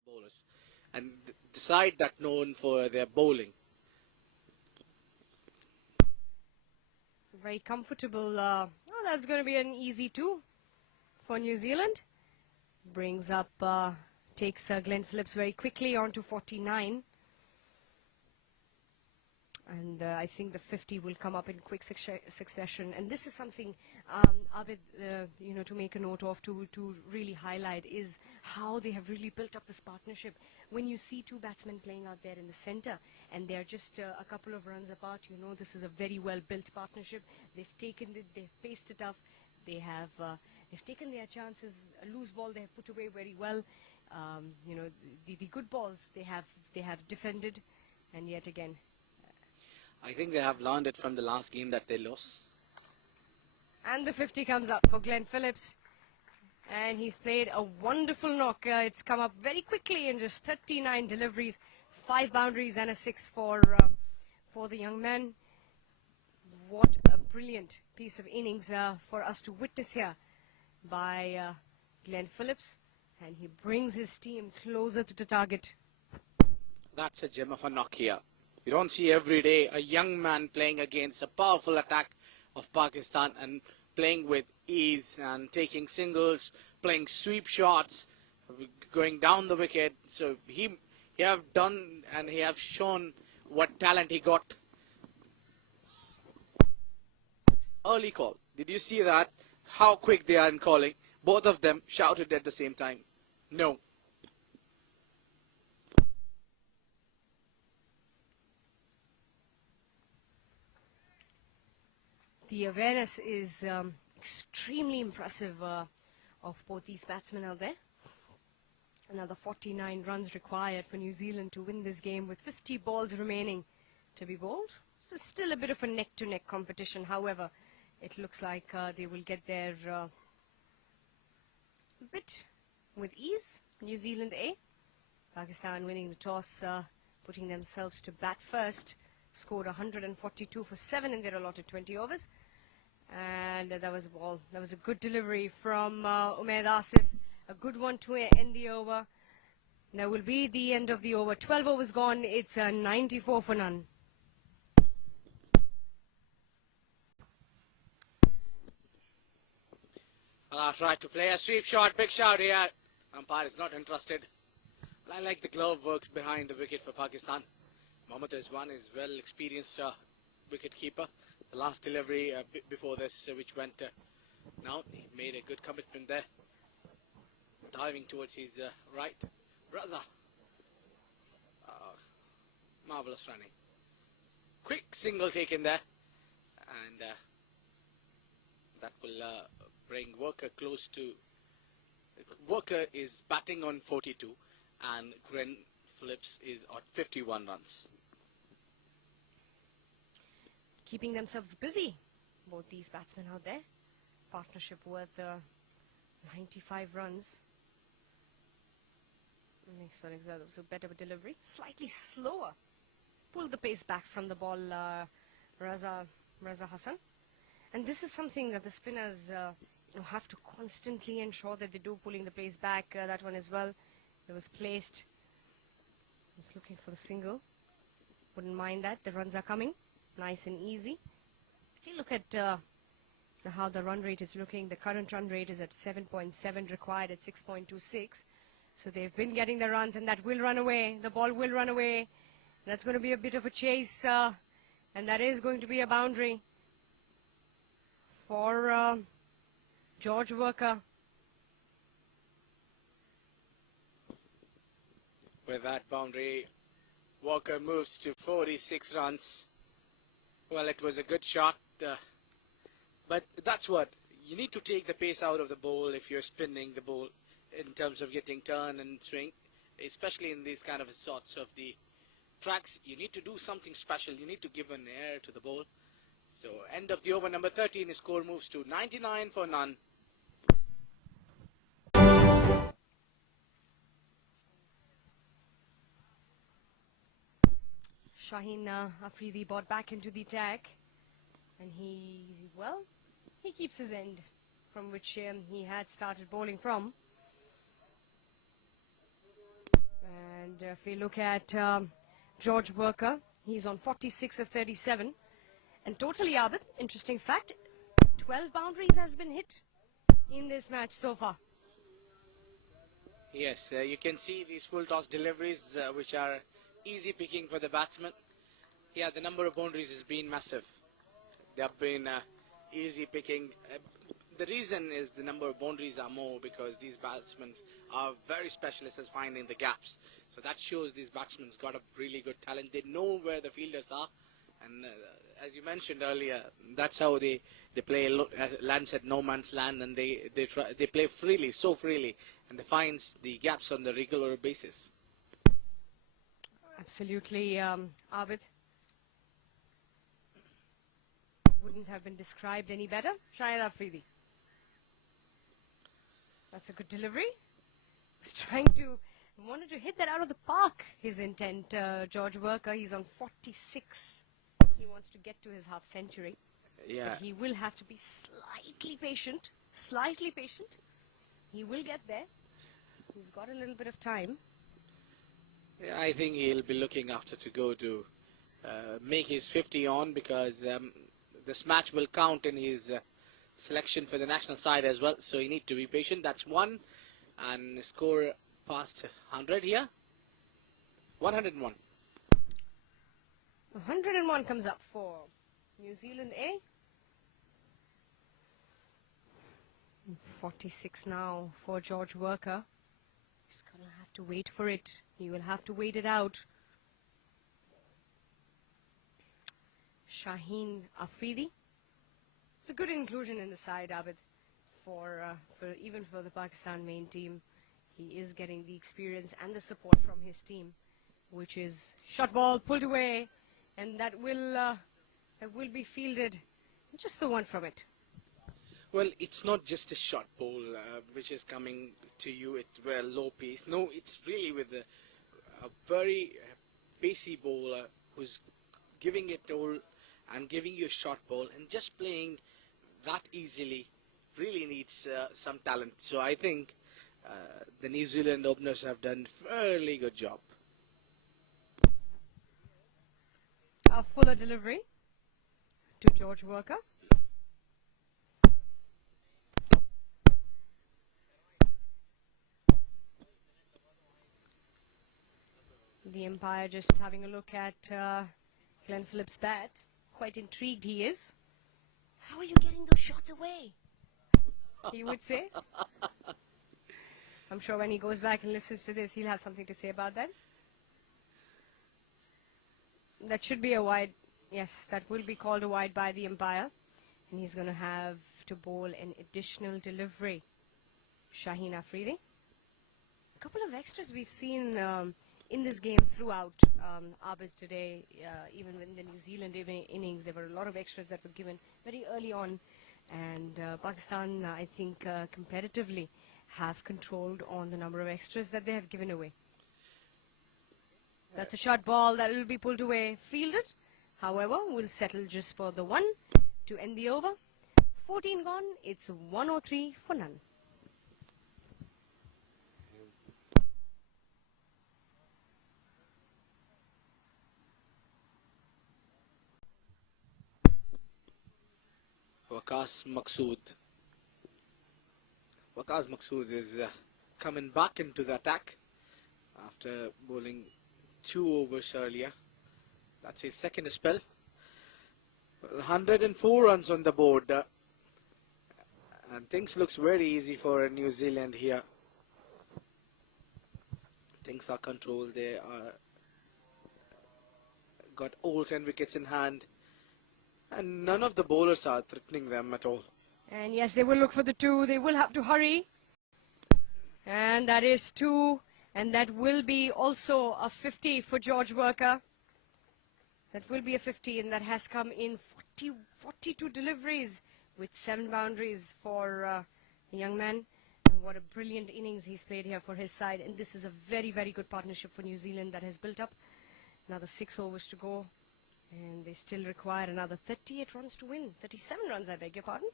bowlers. And the side that known for their bowling. Very comfortable. That's going to be an easy two for New Zealand. Brings up, takes Glenn Phillips very quickly on to 49. And I think the 50 will come up in quick succession. And this is something, Abid, to make a note of, to really highlight, is how they have really built up this partnership. When you see two batsmen playing out there in the center, and they're just a couple of runs apart, this is a very well-built partnership. They've taken it, they've faced it off, they've taken their chances. A loose ball they have put away very well. The good balls they have defended, and yet again. I think they have learned it from the last game that they lost. And the 50 comes up for Glenn Phillips. And he's played a wonderful knock. It's come up very quickly in just 39 deliveries, 5 boundaries and a 6 for the young man. What a brilliant piece of innings for us to witness here by Glenn Phillips. And he brings his team closer to the target. That's a gem of a knock here. You don't see every day a young man playing against a powerful attack of Pakistan and playing with ease and taking singles, playing sweep shots, going down the wicket. So he have done and he have shown what talent he got. Early call. Did you see that? How quick they are in calling. Both of them shouted at the same time. No. The awareness is extremely impressive of both these batsmen out there. Another 49 runs required for New Zealand to win this game with 50 balls remaining to be bowled. So still a bit of a neck-to-neck competition. However, it looks like they will get there a bit with ease. New Zealand A. Pakistan winning the toss, putting themselves to bat first. Scored 142 for 7 in their allotted 20 overs. And that was a ball. That was a good delivery from Umaid Asif. A good one to end the over. That will be the end of the over. 12 overs gone. It's 94 for none. Tried to play a sweep shot, big shot here. Umpire is not interested. I like the glove works behind the wicket for Pakistan. Mohammad Rizwan is well experienced wicket keeper. The last delivery before this, which went now, he made a good commitment there. Diving towards his right. Raza. Marvellous running. Quick single taken there. And that will bring Worker close to... Worker is batting on 42 and Gren Phillips is on 51 runs. Keeping themselves busy, both these batsmen out there. Partnership worth 95 runs. Next one is also better delivery. Slightly slower. Pull the pace back from the ball, Raza Hassan. And this is something that the spinners have to constantly ensure that they do, pulling the pace back. That one as well. It was placed. Just looking for the single. Wouldn't mind that. The runs are coming. Nice and easy. If you look at how the run rate is looking, the current run rate is at 7.7, required at 6.26. So they've been getting the runs, and that will run away. The ball will run away. That's going to be a bit of a chase, and that is going to be a boundary for George Worker. With that boundary, Walker moves to 46 runs. Well, it was a good shot, but that's what you need to take the pace out of the ball if you're spinning the ball in terms of getting turn and swing, especially in these kind of sorts of the tracks. You need to do something special. You need to give an air to the ball. So end of the over, number 13, his score moves to 99 for none. Shaheen Afridi brought back into the attack, and he keeps his end from which he had started bowling from. And if we look at George Worker, he's on 46 of 37. And totally, Abid, interesting fact, 12 boundaries has been hit in this match so far. Yes, you can see these full toss deliveries, which are easy picking for the batsman. Yeah, the number of boundaries has been massive. They have been easy picking. The reason is the number of boundaries are more because these batsmen are very specialists at finding the gaps. So that shows these batsmen got a really good talent. They know where the fielders are. And as you mentioned earlier, that's how they play lands at no man's land, and they play freely, so freely, and they find the gaps on the regular basis. Absolutely, Abid. Wouldn't have been described any better. Shaheen Afridi. That's a good delivery. Wanted to hit that out of the park. His intent, George Worker. He's on 46. He wants to get to his half century. Yeah. But he will have to be slightly patient. Slightly patient. He will get there. He's got a little bit of time. Yeah, I think he'll be looking after to go to make his 50 on, because this match will count in his selection for the national side as well. So he need to be patient. That's one. And score past 100 here. 101. 101 comes up for New Zealand A. 46 now for George Worker. He's going to have to wait for it. He will have to wait it out. Shaheen Afridi. It's a good inclusion in the side, Abid, even for the Pakistan main team. He is getting the experience and the support from his team, which is shot ball pulled away, and that will be fielded. Just the one from it. Well, it's not just a short ball which is coming to you at a low pace. No, it's really with a very pacey bowler who's giving it all and giving you a short ball, and just playing that easily really needs some talent. So I think the New Zealand openers have done a fairly good job. A fuller delivery to George Worker. The umpire just having a look at Glenn Phillips' bat. Quite intrigued he is. How are you getting those shots away? He would say. I'm sure when he goes back and listens to this, he'll have something to say about that. That should be a wide. Yes, that will be called a wide by the umpire. And he's going to have to bowl an additional delivery. Shaheen Afridi. A couple of extras we've seen in this game throughout Abid today. Even in the New Zealand innings, there were a lot of extras that were given very early on. And Pakistan, I think, competitively have controlled on the number of extras that they have given away. That's a short ball that will be pulled away, fielded. However, will settle just for the one to end the over. 14 gone, it's 103 for none. Waqas Maqsood. Waqas Maqsood is coming back into the attack after bowling 2 overs earlier. That's his second spell. 104 runs on the board. And things looks very easy for New Zealand here. Things are controlled. They are got all 10 wickets in hand. And none of the bowlers are threatening them at all. And yes, they will look for the 2. They will have to hurry. And that is 2. And that will be also a 50 for George Worker. That will be a 50, and that has come in 42 deliveries with 7 boundaries for the young man. And what a brilliant innings he's played here for his side. And this is a very, very good partnership for New Zealand that has built up. Another 6 overs to go. And they still require another 38 runs to win. 37 runs, I beg your pardon.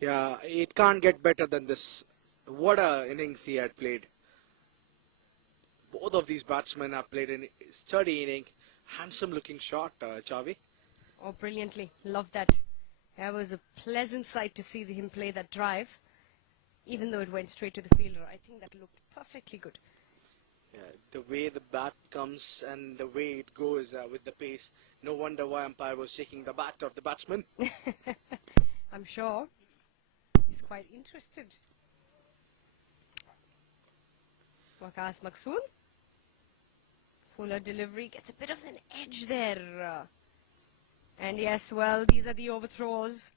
Yeah, it can't get better than this. What a innings he had played. Both of these batsmen have played a sturdy inning. Handsome looking shot, Chavi. Oh, brilliantly. Love that. That was a pleasant sight to see him play that drive. Even though it went straight to the fielder, I think that looked perfectly good. Yeah, the way the bat comes and the way it goes with the pace. No wonder why umpire was shaking the bat of the batsman. I'm sure he's quite interested. Waqas Maqsood. Fuller delivery gets a bit of an edge there. And yes, well, these are the overthrows.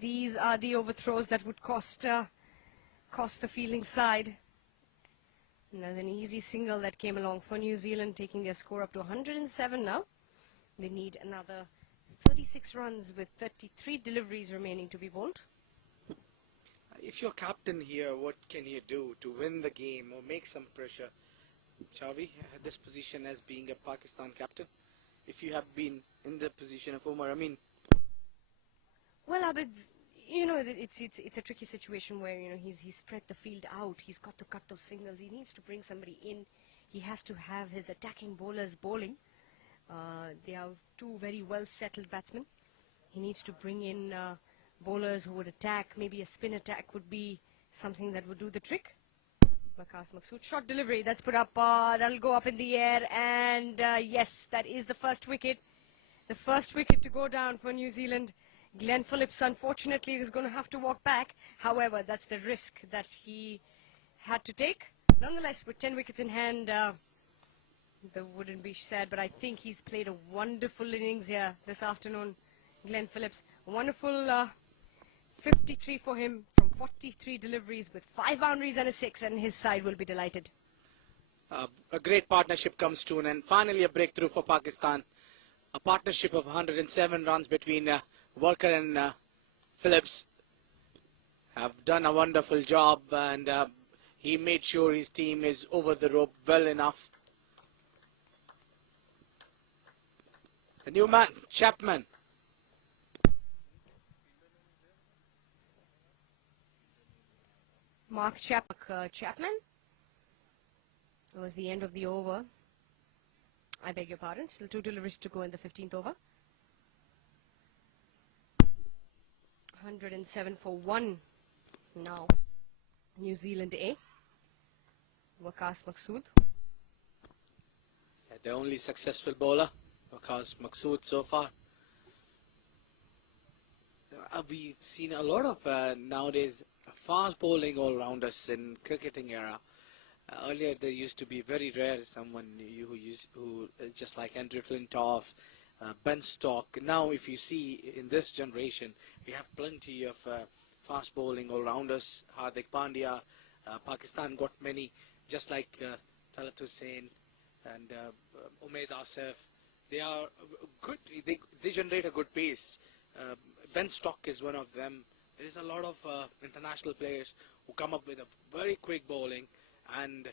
These are the overthrows that would cost the fielding side. And there's an easy single that came along for New Zealand, taking their score up to 107 now. They need another 36 runs with 33 deliveries remaining to be bowled. If you're captain here, what can you do to win the game or make some pressure? Chavi, this position as being a Pakistan captain, if you have been in the position of Omar Amin. Well, Abid, you know, it's a tricky situation where, you know, he's spread the field out. He's got to cut those signals. He needs to bring somebody in. He has to have his attacking bowlers bowling. They are 2 very well settled batsmen. He needs to bring in bowlers who would attack. Maybe a spin attack would be something that would do the trick. Waqas Maqsood, short delivery, that's put up, that'll go up in the air, and yes, that is the first wicket. The first wicket to go down for New Zealand. Glenn Phillips, unfortunately, is going to have to walk back. However, that's the risk that he had to take. Nonetheless, with 10 wickets in hand, that wouldn't be sad, but I think he's played a wonderful innings here this afternoon. Glenn Phillips, a wonderful 53 for him from 43 deliveries with 5 boundaries and a 6, and his side will be delighted. A great partnership comes to an end. Finally, a breakthrough for Pakistan. A partnership of 107 runs between Worker and Phillips have done a wonderful job, and he made sure his team is over the rope well enough. The new man, Chapman. Mark Chapman. It was the end of the over. I beg your pardon. Still 2 deliveries to go in the 15th over. 107 for 1 now. New Zealand A. Waqas Maqsood. the only successful bowler, because Maqsood so far. We've seen a lot of nowadays fast bowling all-rounders in cricketing era. Earlier, there used to be very rare someone who just like Andrew Flintoff, Ben Stock. Now, if you see in this generation, we have plenty of fast bowling all-rounders. Hardik Pandya, Pakistan got many, just like Talat Hussain and Umaid Asif. They are good. They generate a good pace. Ben Stock is one of them. There is a lot of international players who come up with a very quick bowling and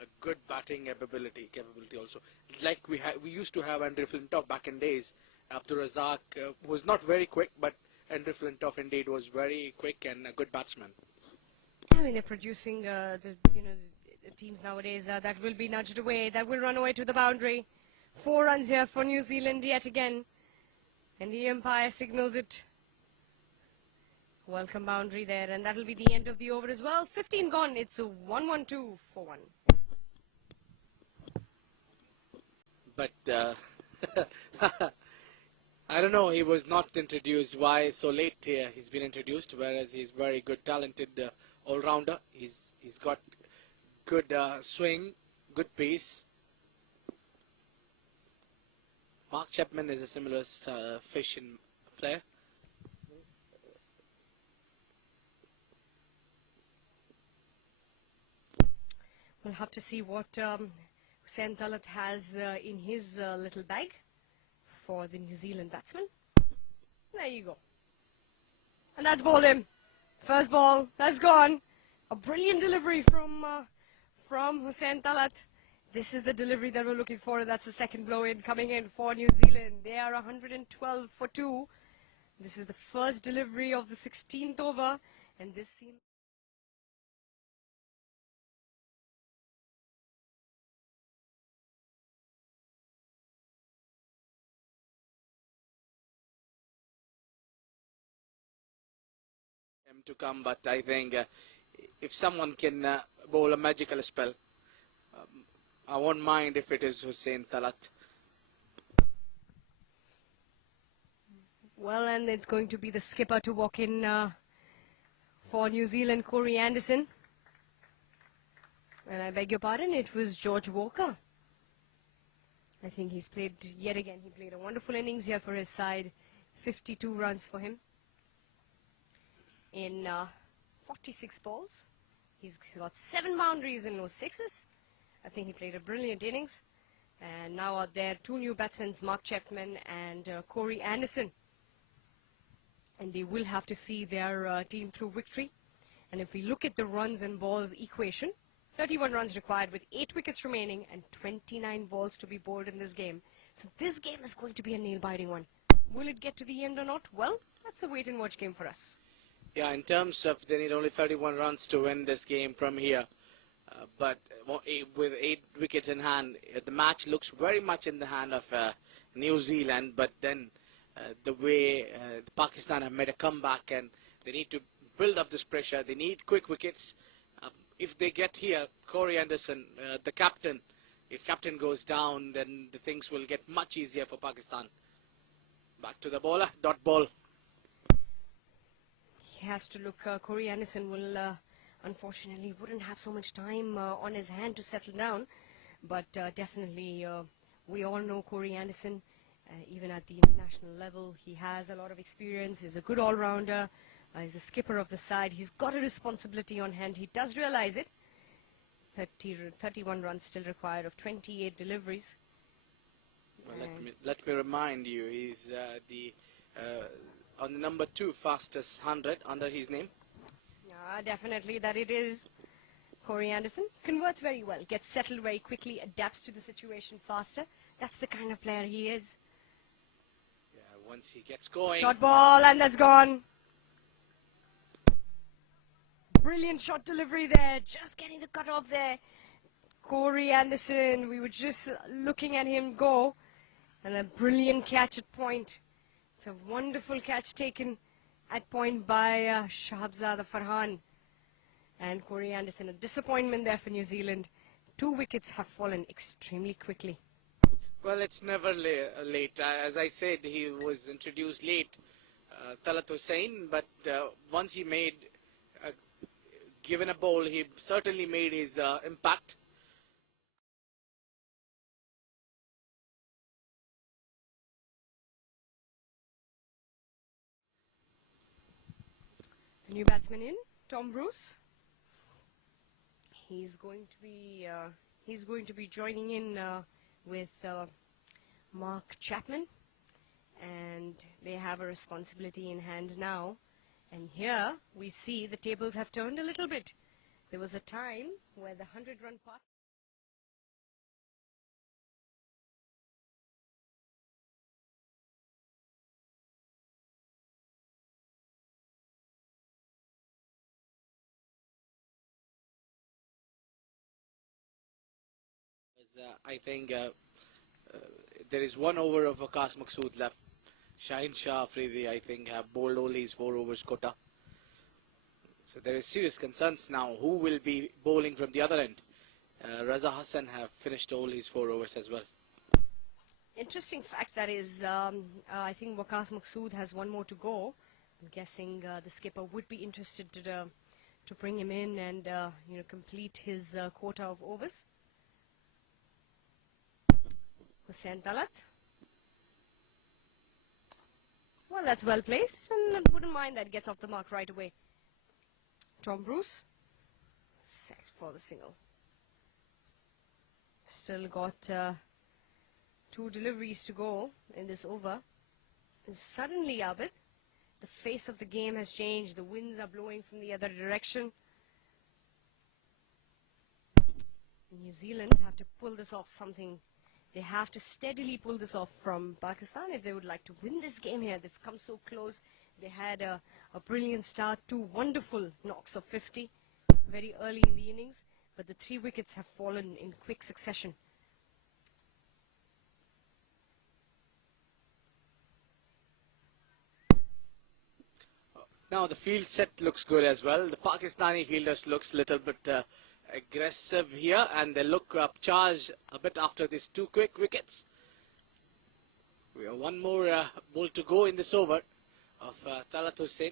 a good batting capability also. Like we used to have Andrew Flintoff back in days. Abdur Razak was not very quick, but Andrew Flintoff indeed was very quick and a good batsman. I mean, they're producing the teams nowadays that will be nudged away, that will run away to the boundary. 4 runs here for New Zealand yet again, and the umpire signals it. Welcome boundary there, and that'll be the end of the over as well. 15 gone. It's a 1-1-2 for 1. But I don't know, he was not introduced. Why so late here? He's been introduced, whereas he's very good, talented all-rounder. He's got good swing, good pace. Mark Chapman is a similar fish in player. We'll have to see what Hussain Talat has in his little bag for the New Zealand batsman. There you go. And that's bowled him. First ball, that's gone. A brilliant delivery from Hussain Talat. This is the delivery that we're looking for. That's the second blow in coming in for New Zealand. They are 112 for 2. This is the first delivery of the 16th over, and this seems to come, but I think if someone can bowl a magical spell, I won't mind if it is Hussain Talat. well, and it's going to be the skipper to walk in for New Zealand, Corey Anderson. And I beg your pardon, it was George Walker. I think he's played yet again. He played a wonderful innings here for his side. 52 runs for him in 46 balls. He's got 7 boundaries and no sixes. I think he played a brilliant innings. And now out there, 2 new batsmen, Mark Chapman and Corey Anderson. And they will have to see their team through victory. And if we look at the runs and balls equation, 31 runs required with 8 wickets remaining and 29 balls to be bowled in this game. So this game is going to be a nail-biting one. Will it get to the end or not? Well, that's a wait-and-watch game for us. Yeah, in terms of they need only 31 runs to win this game from here. But with 8 wickets in hand, the match looks very much in the hand of New Zealand. But then the way Pakistan have made a comeback and they need to build up this pressure. They need quick wickets. If they get here, Corey Anderson, the captain, if captain goes down, then the things will get much easier for Pakistan. Back to the bowler, dot ball. He has to look, Corey Anderson will unfortunately wouldn't have so much time on his hand to settle down. But definitely, we all know Corey Anderson, even at the international level. He has a lot of experience, he's a good all-rounder, he's a skipper of the side. He's got a responsibility on hand, he does realize it. 31 runs still required of 28 deliveries. Well, let me remind you, he's on the number 2 fastest 100 under his name. Definitely that it is. Corey Anderson converts very well, gets settled very quickly, adapts to the situation faster. That's the kind of player he is. Yeah, once he gets going. Shot ball, and that's gone. Brilliant shot delivery there, just getting the cut off there. Corey Anderson, we were just looking at him go, and a brilliant catch at point. It's a wonderful catch taken at point by Shahbzada Farhan. And Corey Anderson, a disappointment there for New Zealand. 2 wickets have fallen extremely quickly. Well, it's never late. As I said, he was introduced late, Talat Hussain, but once he made, uh, given a bowl, he certainly made his impact. The new batsman in, Tom Bruce. He's going to be joining in with Mark Chapman, and they have a responsibility in hand now. And here we see the tables have turned a little bit. There was a time where the 100-run part. I think there is 1 over of Waqas Maqsood left. Shaheen Shah Afridi, I think, have bowled only his 4 overs quota. So there is serious concerns now. Who will be bowling from the other end? Raza Hassan have finished all his 4 overs as well. Interesting fact that is, I think Waqas Maqsood has one more to go. I'm guessing the skipper would be interested to bring him in and complete his quota of overs. Hussain Talat. Well, that's well placed, and I wouldn't mind that. Gets off the mark right away. Tom Bruce set for the single. Still got 2 deliveries to go in this over. And suddenly, Abid, the face of the game has changed. The winds are blowing from the other direction. New Zealand have to pull this off something. They have to steadily pull this off from Pakistan if they would like to win this game here. They've come so close. They had a brilliant start, 2 wonderful knocks of 50 very early in the innings, but the 3 wickets have fallen in quick succession. Now the field set looks good as well. The Pakistani fielders looks a little bit aggressive here, and they look upcharged a bit after these 2 quick wickets. We have 1 more ball to go in this over of Talat Hussain,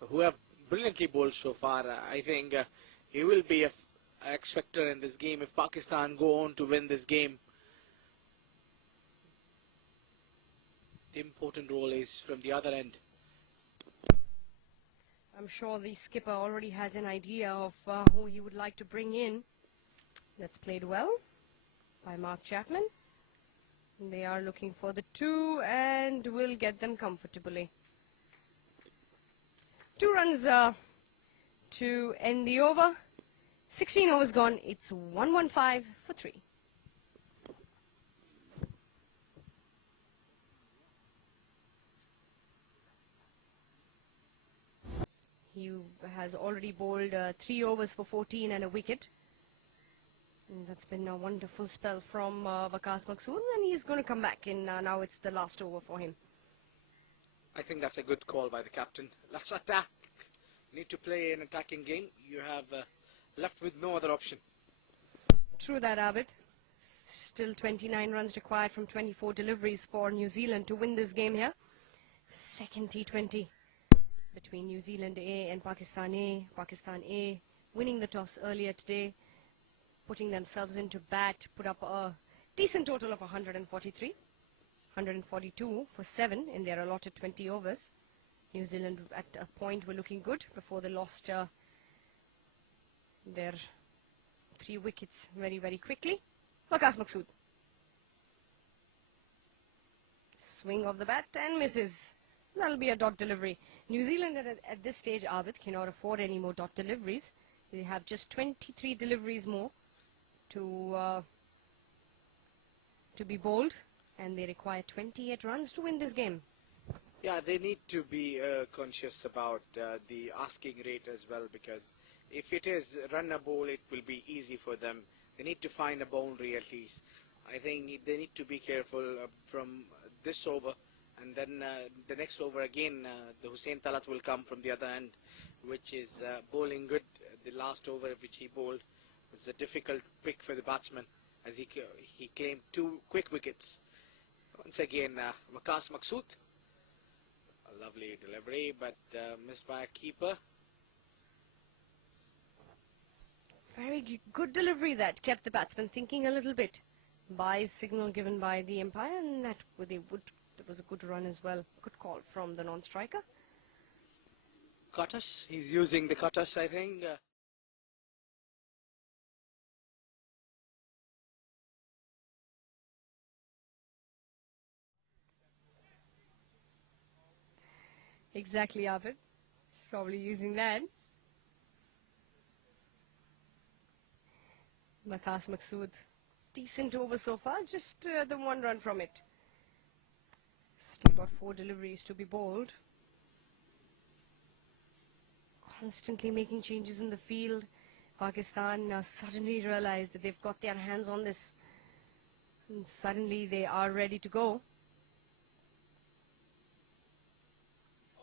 who have brilliantly bowled so far. I think he will be a X factor in this game if Pakistan go on to win this game. The important role is from the other end. I'm sure the skipper already has an idea of who he would like to bring in. That's played well by Mark Chapman. They are looking for the 2 and will get them comfortably. 2 runs to end the over. 16 overs gone. It's 115 for 3. He has already bowled 3 overs for 14 and a wicket. And that's been a wonderful spell from Waqas Maqsood, and he's going to come back in. Now it's the last over for him. I think that's a good call by the captain. Let's attack. Need to play an attacking game. You have left with no other option. True that, Abid. Still 29 runs required from 24 deliveries for New Zealand to win this game here. Second T20 between New Zealand A and Pakistan A. Pakistan A winning the toss earlier today, putting themselves into bat, put up a decent total of 143, 142 for 7 in their allotted 20 overs. New Zealand at a point were looking good before they lost their 3 wickets very, very quickly. Waqas Maqsood. Swing of the bat and misses. That'll be a dot delivery. New Zealand at this stage, Abid, cannot afford any more dot deliveries. They have just 23 deliveries more to be bowled, and they require 28 runs to win this game. Yeah, they need to be conscious about the asking rate as well, because if it is run a ball, it will be easy for them. They need to find a boundary at least. I think they need to be careful from this over, and then the next over again, the Hussain Talat will come from the other end, which is bowling good. The last over which he bowled was a difficult pick for the batsman. as he claimed 2 quick wickets. Once again, Waqas Maqsood, a lovely delivery, but missed by a keeper. Very good delivery that kept the batsman thinking a little bit. Byes signal given by the umpire, and that there was a good run as well. Good call from the non-striker. Cutters, he's using the cutters, I think. Exactly, Abid. He's probably using that. Waqas Maqsood. Decent over so far, just the 1 run from it. Still got 4 deliveries to be bowled. Constantly making changes in the field. Pakistan suddenly realized that they've got their hands on this. And suddenly they are ready to go.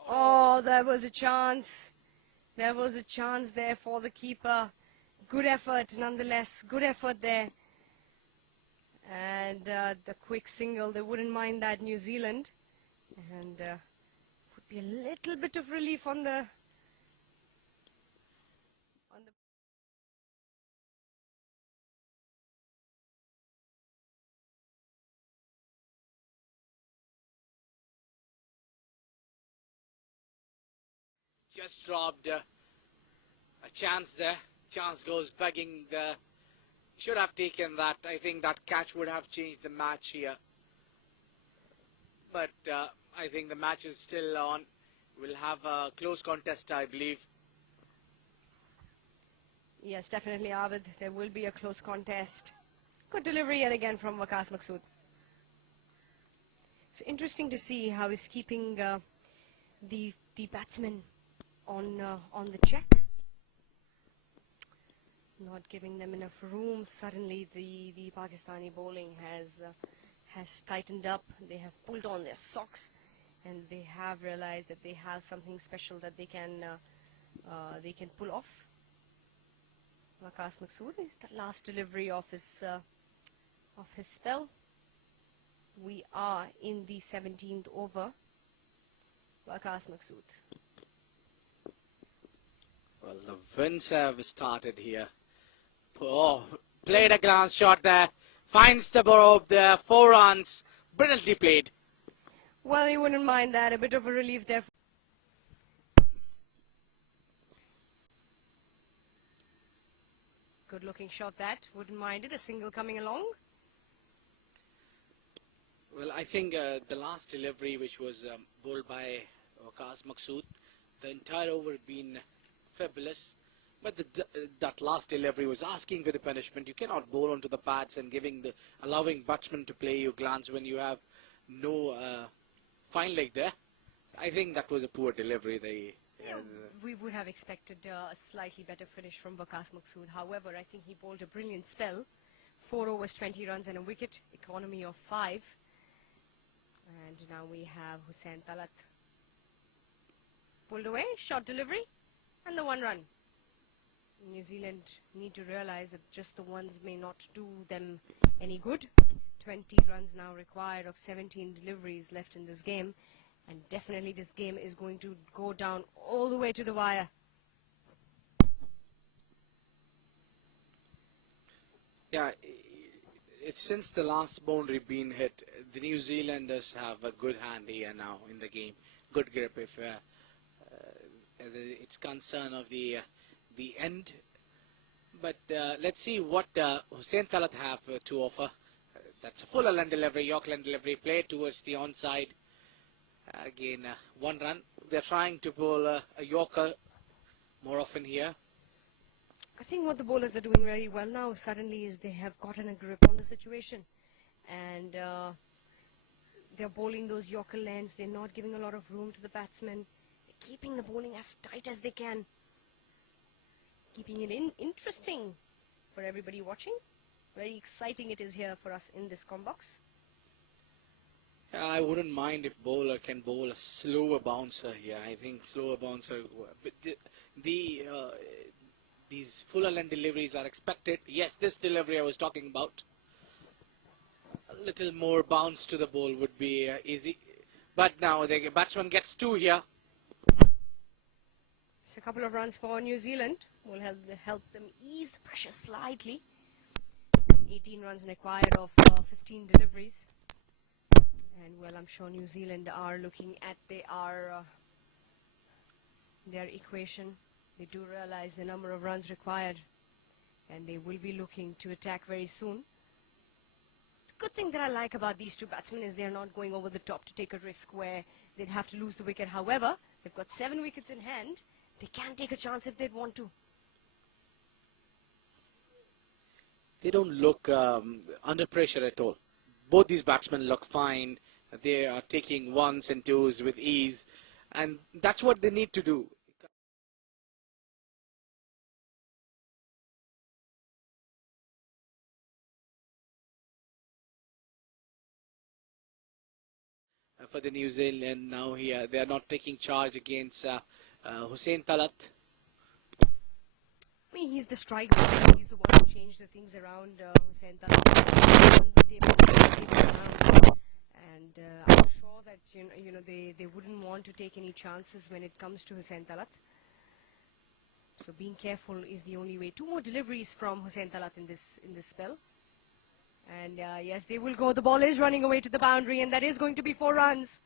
Oh, there was a chance. There was a chance there for the keeper. Good effort nonetheless. Good effort there. And the quick single, they wouldn't mind that, New Zealand. And would be a little bit of relief on the Just dropped a chance there. Chance goes begging. Should have taken that. I think that catch would have changed the match here. But I think the match is still on. We'll have a close contest, I believe. Yes, definitely, Abid. There will be a close contest. Good delivery yet again from Waqas Maqsood. It's interesting to see how he's keeping the batsman on the check, not giving them enough room. Suddenly, the Pakistani bowling has tightened up. They have pulled on their socks, and they have realized that they have something special that they can pull off. Waqas Maqsood is the last delivery of his spell. We are in the 17th over. Waqas Maqsood. Well, the winds have started here. Oh, played a glance shot there. Finds the borough there. 4 runs. Brilliantly played. Well, you wouldn't mind that. A bit of a relief there. Good looking shot that. Wouldn't mind it. A single coming along. Well, I think the last delivery, which was bowled by Waqas Maqsood, the entire over had been fabulous. But that last delivery was asking for the punishment. You cannot bowl onto the pads and allowing batsmen to play your glance when you have no fine leg there. I think that was a poor delivery. We would have expected a slightly better finish from Waqas Maqsood. However, I think he bowled a brilliant spell. 4 overs, 20 runs and a wicket. Economy of 5. And now we have Hussain Talat. Pulled away, short delivery, and the 1 run. New Zealand need to realize that just the ones may not do them any good. 20 runs now required of 17 deliveries left in this game. And definitely this game is going to go down all the way to the wire. Yeah, it's since the last boundary been hit, the New Zealanders have a good hand here now in the game. Good grip if as it's concern of the end. But let's see what Hussain Talat have to offer. That's a full London delivery, York London delivery, played towards the onside. Again, 1 run. They're trying to bowl a Yorker more often here. I think what the bowlers are doing very well now suddenly is they have gotten a grip on the situation. And they're bowling those Yorker lengths. They're not giving a lot of room to the batsmen. They're keeping the bowling as tight as they can. Keeping it interesting for everybody watching. Very exciting it is here for us in this combox. I wouldn't mind if bowler can bowl a slower bouncer here. I think slower bouncer. But these full length deliveries are expected. Yes, this delivery I was talking about. A little more bounce to the ball would be easy. But now the batsman gets 2 here. Just a couple of runs for New Zealand will help them ease the pressure slightly. 18 runs required of 15 deliveries. And well, I'm sure New Zealand are looking at their equation. They do realize the number of runs required, and they will be looking to attack very soon. The good thing that I like about these two batsmen is they're not going over the top to take a risk where they'd have to lose the wicket. However, they've got 7 wickets in hand. They can take a chance if they'd want to. They don't look under pressure at all. Both these batsmen look fine. They are taking ones and twos with ease, and that's what they need to do. For the New Zealand now here, they are not taking charge against Hussain Talat. I mean, he's the striker. He's the one who changed the things around Hussain Talat. On the table around. And I'm sure that they wouldn't want to take any chances when it comes to Hussain Talat. So being careful is the only way. 2 more deliveries from Hussain Talat in this spell. And yes, they will go. The ball is running away to the boundary, and that is going to be 4 runs.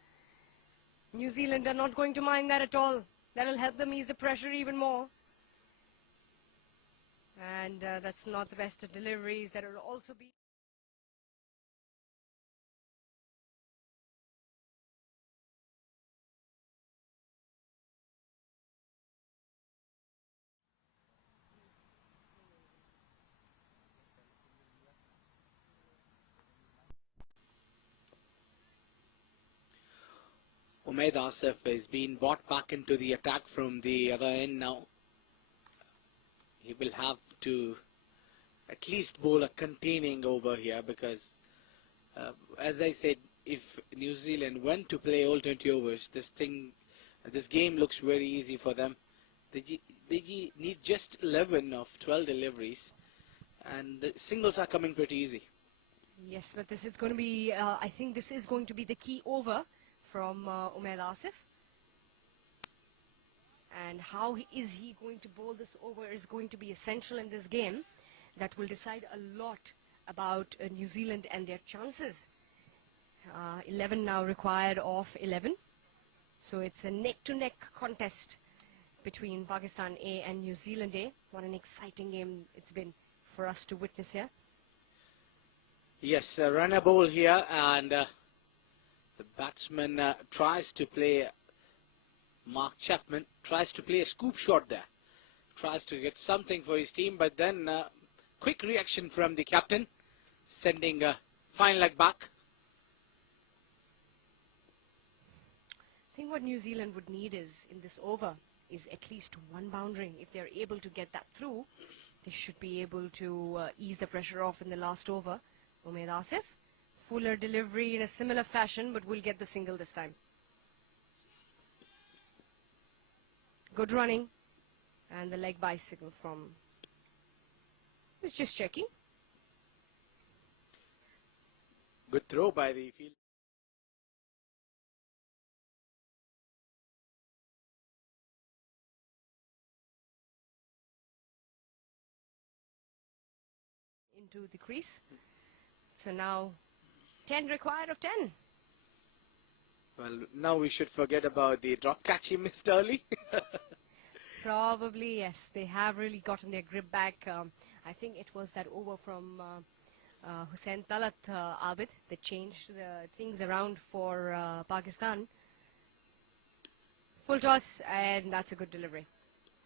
New Zealand are not going to mind that at all. That will help them ease the pressure even more. And that's not the best of deliveries. That will also be... Umaid Asif is being brought back into the attack from the other end now. He will have to at least bowl a containing over here because, as I said, if New Zealand went to play all 20 overs, this game looks very easy for them. They need just 11 of 12 deliveries, and the singles are coming pretty easy. Yes, but this is going to be, I think this is going to be the key over from Umaid Asif. And how is he going to bowl this over is going to be essential in this game. That will decide a lot about New Zealand and their chances. 11 now required of 11. So it's a neck-to-neck contest between Pakistan A and New Zealand A. What an exciting game it's been for us to witness here. Yes, runner ball here, and the batsman tries to play. Mark Chapman tries to play a scoop shot there. Tries to get something for his team, but then quick reaction from the captain, sending a fine leg back. I think what New Zealand would need is, in this over, is at least 1 boundary. If they're able to get that through, they should be able to ease the pressure off in the last over. Umaid Asif, fuller delivery in a similar fashion, but will get the single this time. Good running, and the leg bicycle from... was just checking. Good throw by the field. Into the crease. So now 10 required of 10. Well, now we should forget about the drop catch he missed early. Probably, yes. They have really gotten their grip back. I think it was that over from Hussain Talat, Abid, that changed the things around for Pakistan. Full toss, and that's a good delivery.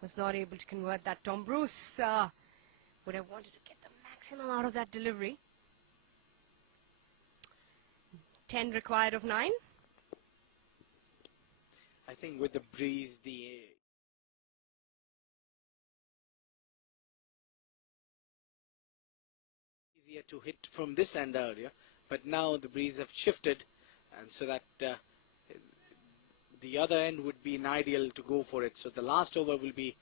Was not able to convert that. Tom Bruce would have wanted to get the maximum out of that delivery. 10 required of 9. I think with the breeze, easier to hit from this end earlier, but now the breeze have shifted, and so that the other end would be an ideal to go for it. So the last over will be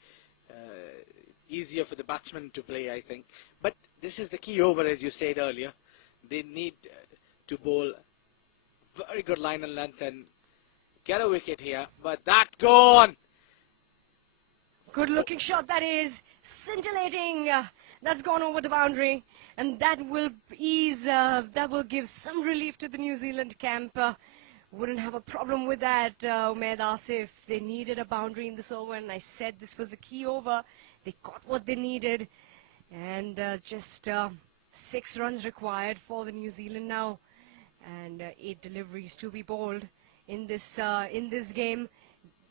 easier for the batsman to play, I think. But this is the key over, as you said earlier. They need to bowl very good line and length and get a wicket here. But that gone. Good looking shot that is, scintillating. That's gone over the boundary, and that will that will give some relief to the New Zealand camp. Wouldn't have a problem with that, Umaid Asif. They needed a boundary in this over, and I said this was a key over. They got what they needed, and just 6 runs required for the New Zealand now, and 8 deliveries to be bowled in this game.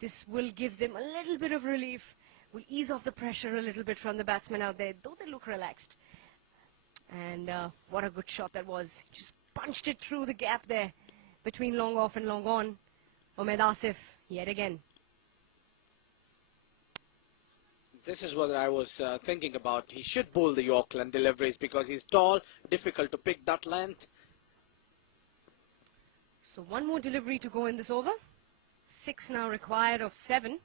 This will give them a little bit of relief, will ease off the pressure a little bit from the batsmen out there, though they look relaxed. And what a good shot that was. Just punched it through the gap there between long off and long on. Umaid Asif, yet again. This is what I was thinking about. He should bowl the Yorkland deliveries because he's tall, difficult to pick that length. So 1 more delivery to go in this over. 6 now required of 7.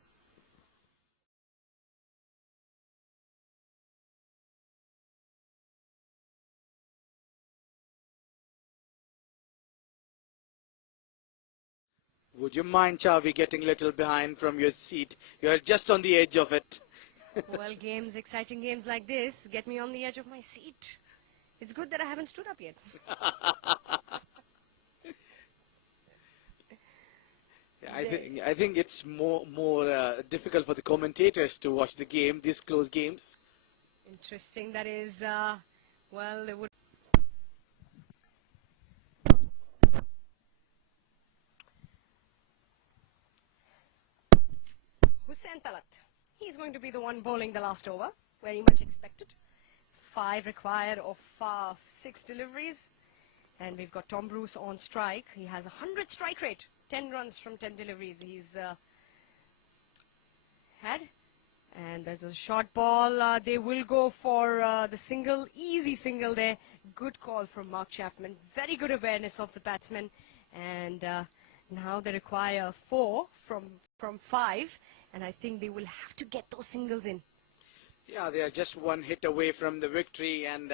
Would you mind, Chavi, getting a little behind from your seat? You're just on the edge of it. Well, exciting games like this, get me on the edge of my seat. It's good that I haven't stood up yet. I think it's more difficult for the commentators to watch the game, these close games. Interesting, that is, well, they would. Hussain Talat. He's going to be the one bowling the last over. Very much expected. 5 required of 6 deliveries. And we've got Tom Bruce on strike. He has a 100 strike rate. 10 runs from 10 deliveries he's had. And that was a short ball. They will go for the single. Easy single there. Good call from Mark Chapman. Very good awareness of the batsman. And now they require 4 from 5. And I think they will have to get those singles in. Yeah, they are just 1 hit away from the victory, and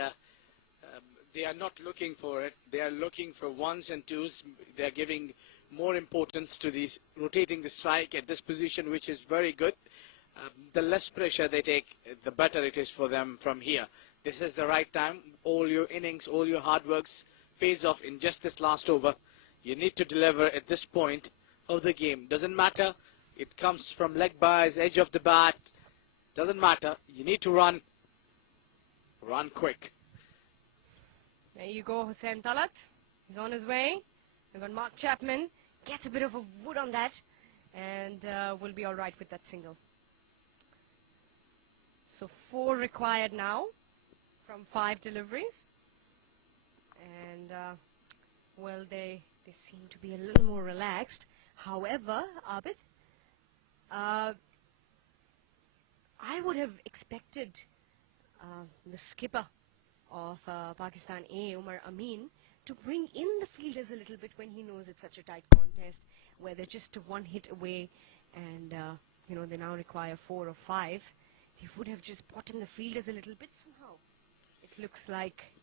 they are not looking for it. They are looking for 1s and 2s. They are giving more importance to these rotating the strike at this position, which is very good. The less pressure they take, the better it is for them from here. This is the right time. All your innings, all your hard works pays off in just this last over. You need to deliver at this point of the game. Doesn't matter. It comes from leg byes, edge of the bat. Doesn't matter. You need to run. Run quick. There you go, Hussain Talat. He's on his way. We've got Mark Chapman. Gets a bit of a wood on that. And will be all right with that single. So 4 required now from 5 deliveries. And, well, they seem to be a little more relaxed. However, Abid, I would have expected the skipper of Pakistan A, Umar Amin, to bring in the fielders a little bit when he knows it's such a tight contest, where they're just 1 hit away and, you know, they now require 4 or 5. They would have just brought in the fielders a little bit somehow. It looks like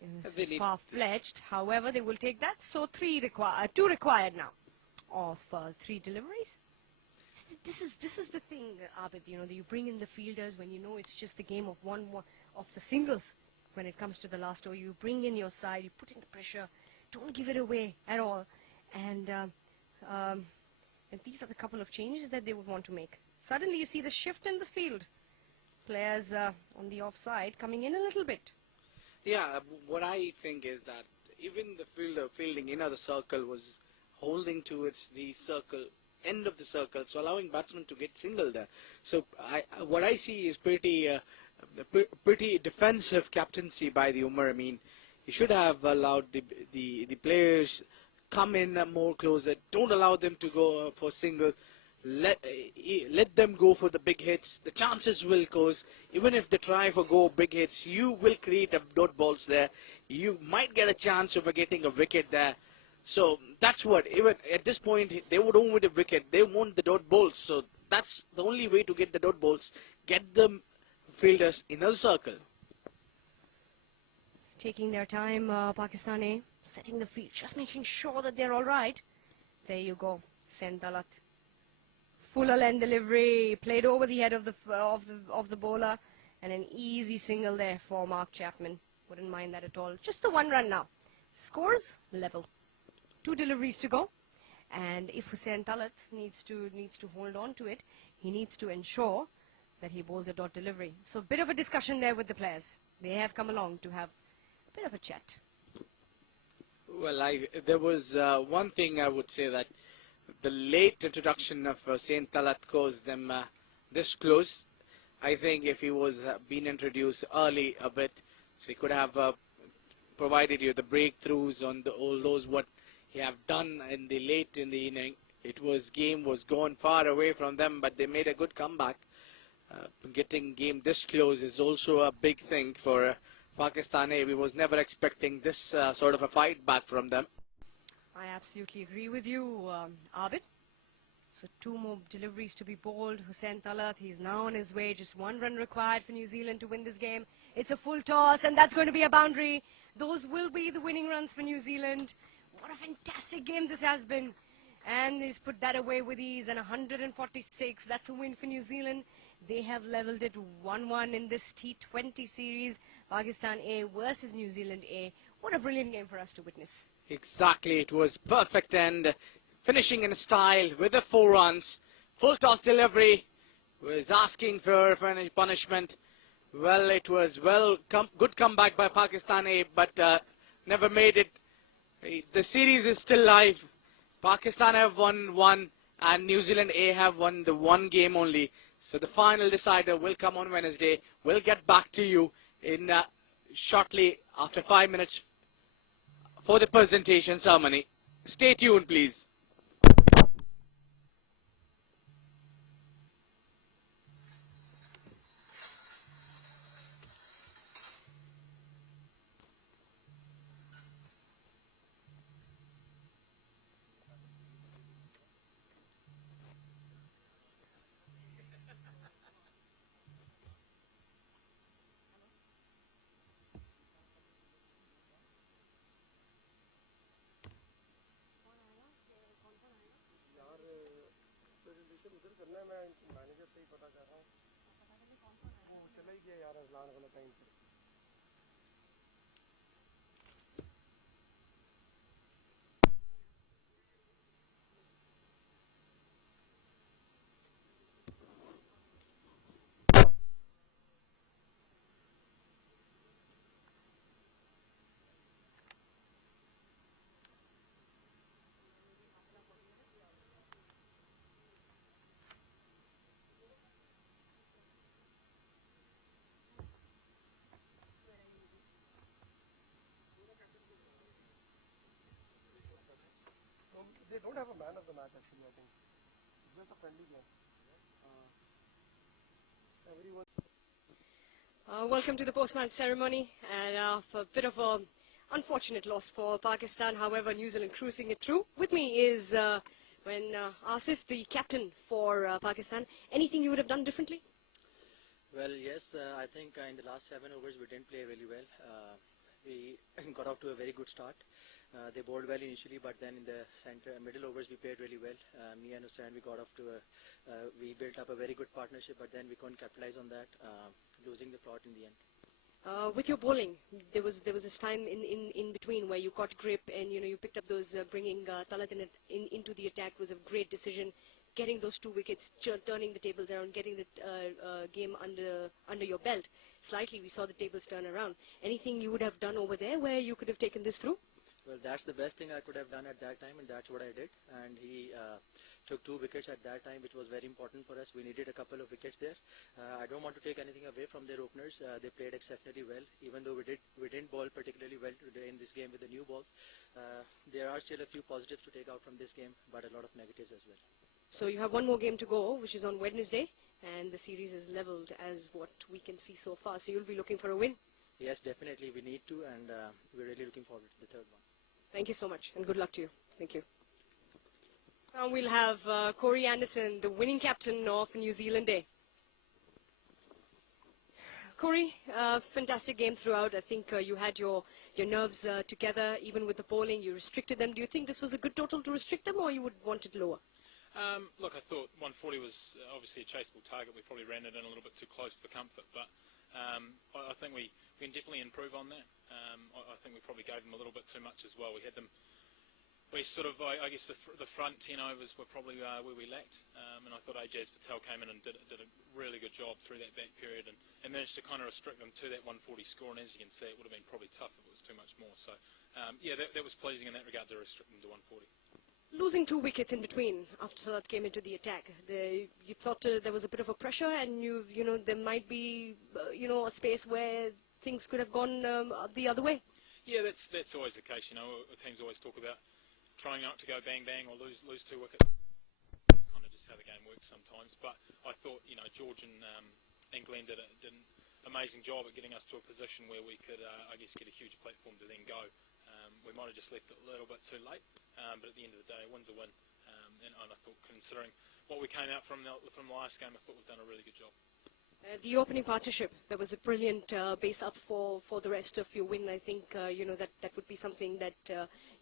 it's far-fletched. However, they will take that. So 2 required now of 3 deliveries. This is the thing, Abid. You know, you bring in the fielders when you know it's just a game of one of the singles. When it comes to the last over, you bring in your side, you put in the pressure. Don't give it away at all. And these are the couple of changes that they would want to make. Suddenly, you see the shift in the field. Players on the offside coming in a little bit. Yeah, what I think is that even the fielder fielding in the circle was holding towards the circle, end of the circle, so allowing batsmen to get single there. So what I see is pretty defensive captaincy by the Umar Amin. He should have allowed the players come in more closer. Don't allow them to go for single. Let them go for the big hits. The chances will cause, even if they try for big hits, you will create dot balls there. You might get a chance of getting a wicket there. So that's what, even at this point, they don't want a wicket. They want the dot balls. So that's the only way to get the dot balls. Get the fielders in a circle. Taking their time, Pakistan A, setting the field, just making sure that they're all right. There you go, Sen Talat. Fuller length delivery, played over the head of the bowler, and an easy single there for Mark Chapman. Wouldn't mind that at all. Just the 1 run now. Scores level. 2 deliveries to go, and if Hussain Talat needs to hold on to it, he needs to ensure that he bowls a dot delivery. So a bit of a discussion there with the players. They have come along to have a bit of a chat. Well, there was one thing I would say, that the late introduction of Saint Talat caused them this close. I think if he was been introduced early a bit, so he could have provided you the breakthroughs on all those what he have done in the late in the inning. Game was gone far away from them, but they made a good comeback. Getting game this close is also a big thing for Pakistan A. We was never expecting this sort of a fight back from them. I absolutely agree with you, Abid. So 2 more deliveries to be bowled. Hussain Talat, he's now on his way. Just 1 run required for New Zealand to win this game. It's a full toss, and that's going to be a boundary. Those will be the winning runs for New Zealand. What a fantastic game this has been. And he's put that away with ease, and 146. That's a win for New Zealand. They have leveled it 1-1 in this T20 series. Pakistan A versus New Zealand A. What a brilliant game for us to witness. Exactly, it was perfect end, finishing in style with the 4 runs. Full toss delivery, was asking for any punishment. Well, it was good comeback by Pakistan A, but never made it. The series is still live. Pakistan have won 1 and New Zealand A have won the 1 game only. So the final decider will come on Wednesday. We'll get back to you in shortly after 5 minutes for the presentation ceremony. Stay tuned, please. They don't have a man of the match actually, I think. It's just a friendly game. Everyone. Welcome to the post-match ceremony, and a bit of a unfortunate loss for Pakistan. However, New Zealand cruising it through. With me is Asif, the captain for Pakistan. Anything you would have done differently? Well, yes, I think in the last 7 overs we didn't play really well. We got off to a very good start. They bowled well initially, but then in the middle overs we played really well. Me and Hussain, we got off to we built up a very good partnership, but then we couldn't capitalize on that, losing the plot in the end. With your bowling, there was this time in between where you got grip and you picked up those bringing Talat into the attack was a great decision. Getting those 2 wickets, turning the tables around, getting the game under your belt. Slightly, we saw the tables turn around. Anything you would have done over there where you could have taken this through? Well, that's the best thing I could have done at that time, and that's what I did. And he took 2 wickets at that time, which was very important for us. We needed a couple of wickets there. I don't want to take anything away from their openers. They played exceptionally well, even though we didn't bowl particularly well today in this game with the new ball. There are still a few positives to take out from this game, but a lot of negatives as well. So you have 1 more game to go, which is on Wednesday, and the series is leveled as what we can see so far. So you'll be looking for a win? Yes, definitely. We need to, and we're really looking forward to the 3rd one. Thank you so much, and good luck to you. Thank you. Now we'll have Corey Anderson, the winning captain of New Zealand A. Corey, fantastic game throughout. I think you had your nerves together, even with the bowling. You restricted them. Do you think this was a good total to restrict them, or you would want it lower? Look, I thought 140 was obviously a chaseable target. We probably ran it in a little bit too close for comfort, but I think we can definitely improve on that. I think we probably gave them a little bit too much as well. We sort of, I guess the front 10 overs were probably where we lacked, and I thought Ajaz Patel came in and did a really good job through that back period and managed to kind of restrict them to that 140 score, and as you can see, it would have been probably tough if it was too much more. So, yeah, that was pleasing in that regard to restrict them to 140. Losing 2 wickets in between after that came into the attack, you thought there was a bit of a pressure, and you know there might be a space where things could have gone the other way. Yeah, that's always the case. Teams always talk about trying not to go bang bang or lose 2 wickets. It's kind of just how the game works sometimes. But I thought George and Glenn did an amazing job at getting us to a position where we could I guess get a huge platform to then go. We might have just left it a little bit too late, but at the end of the day, a win's a win. And I thought, considering what we came out from the last game, I thought we've done a really good job. The opening partnership, that was a brilliant base up for the rest of your win. I think that would be something that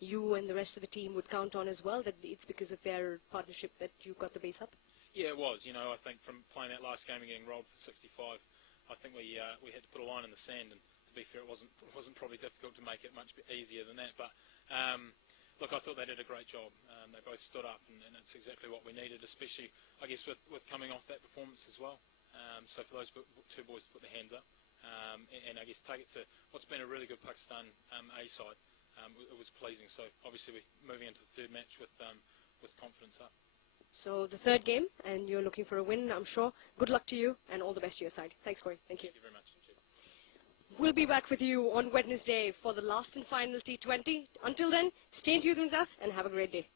you and the rest of the team would count on as well, that it's because of their partnership that you got the base up. Yeah, it was. I think from playing that last game and getting rolled for 65, I think we had to put a line in the sand, and to be fair, it wasn't probably difficult to make it much easier than that. But look, I thought they did a great job. They both stood up, and it's exactly what we needed, especially I guess with coming off that performance as well. So for those 2 boys to put their hands up and I guess take it to what's been a really good Pakistan A side, it was pleasing. So obviously we're moving into the 3rd match with confidence up. So the 3rd game, and you're looking for a win, I'm sure. Good luck to you, and all the best to your side. Thanks, Corey. Thank you. Thank you very much. Cheers. We'll be back with you on Wednesday for the last and final T20. Until then, stay tuned with us and have a great day.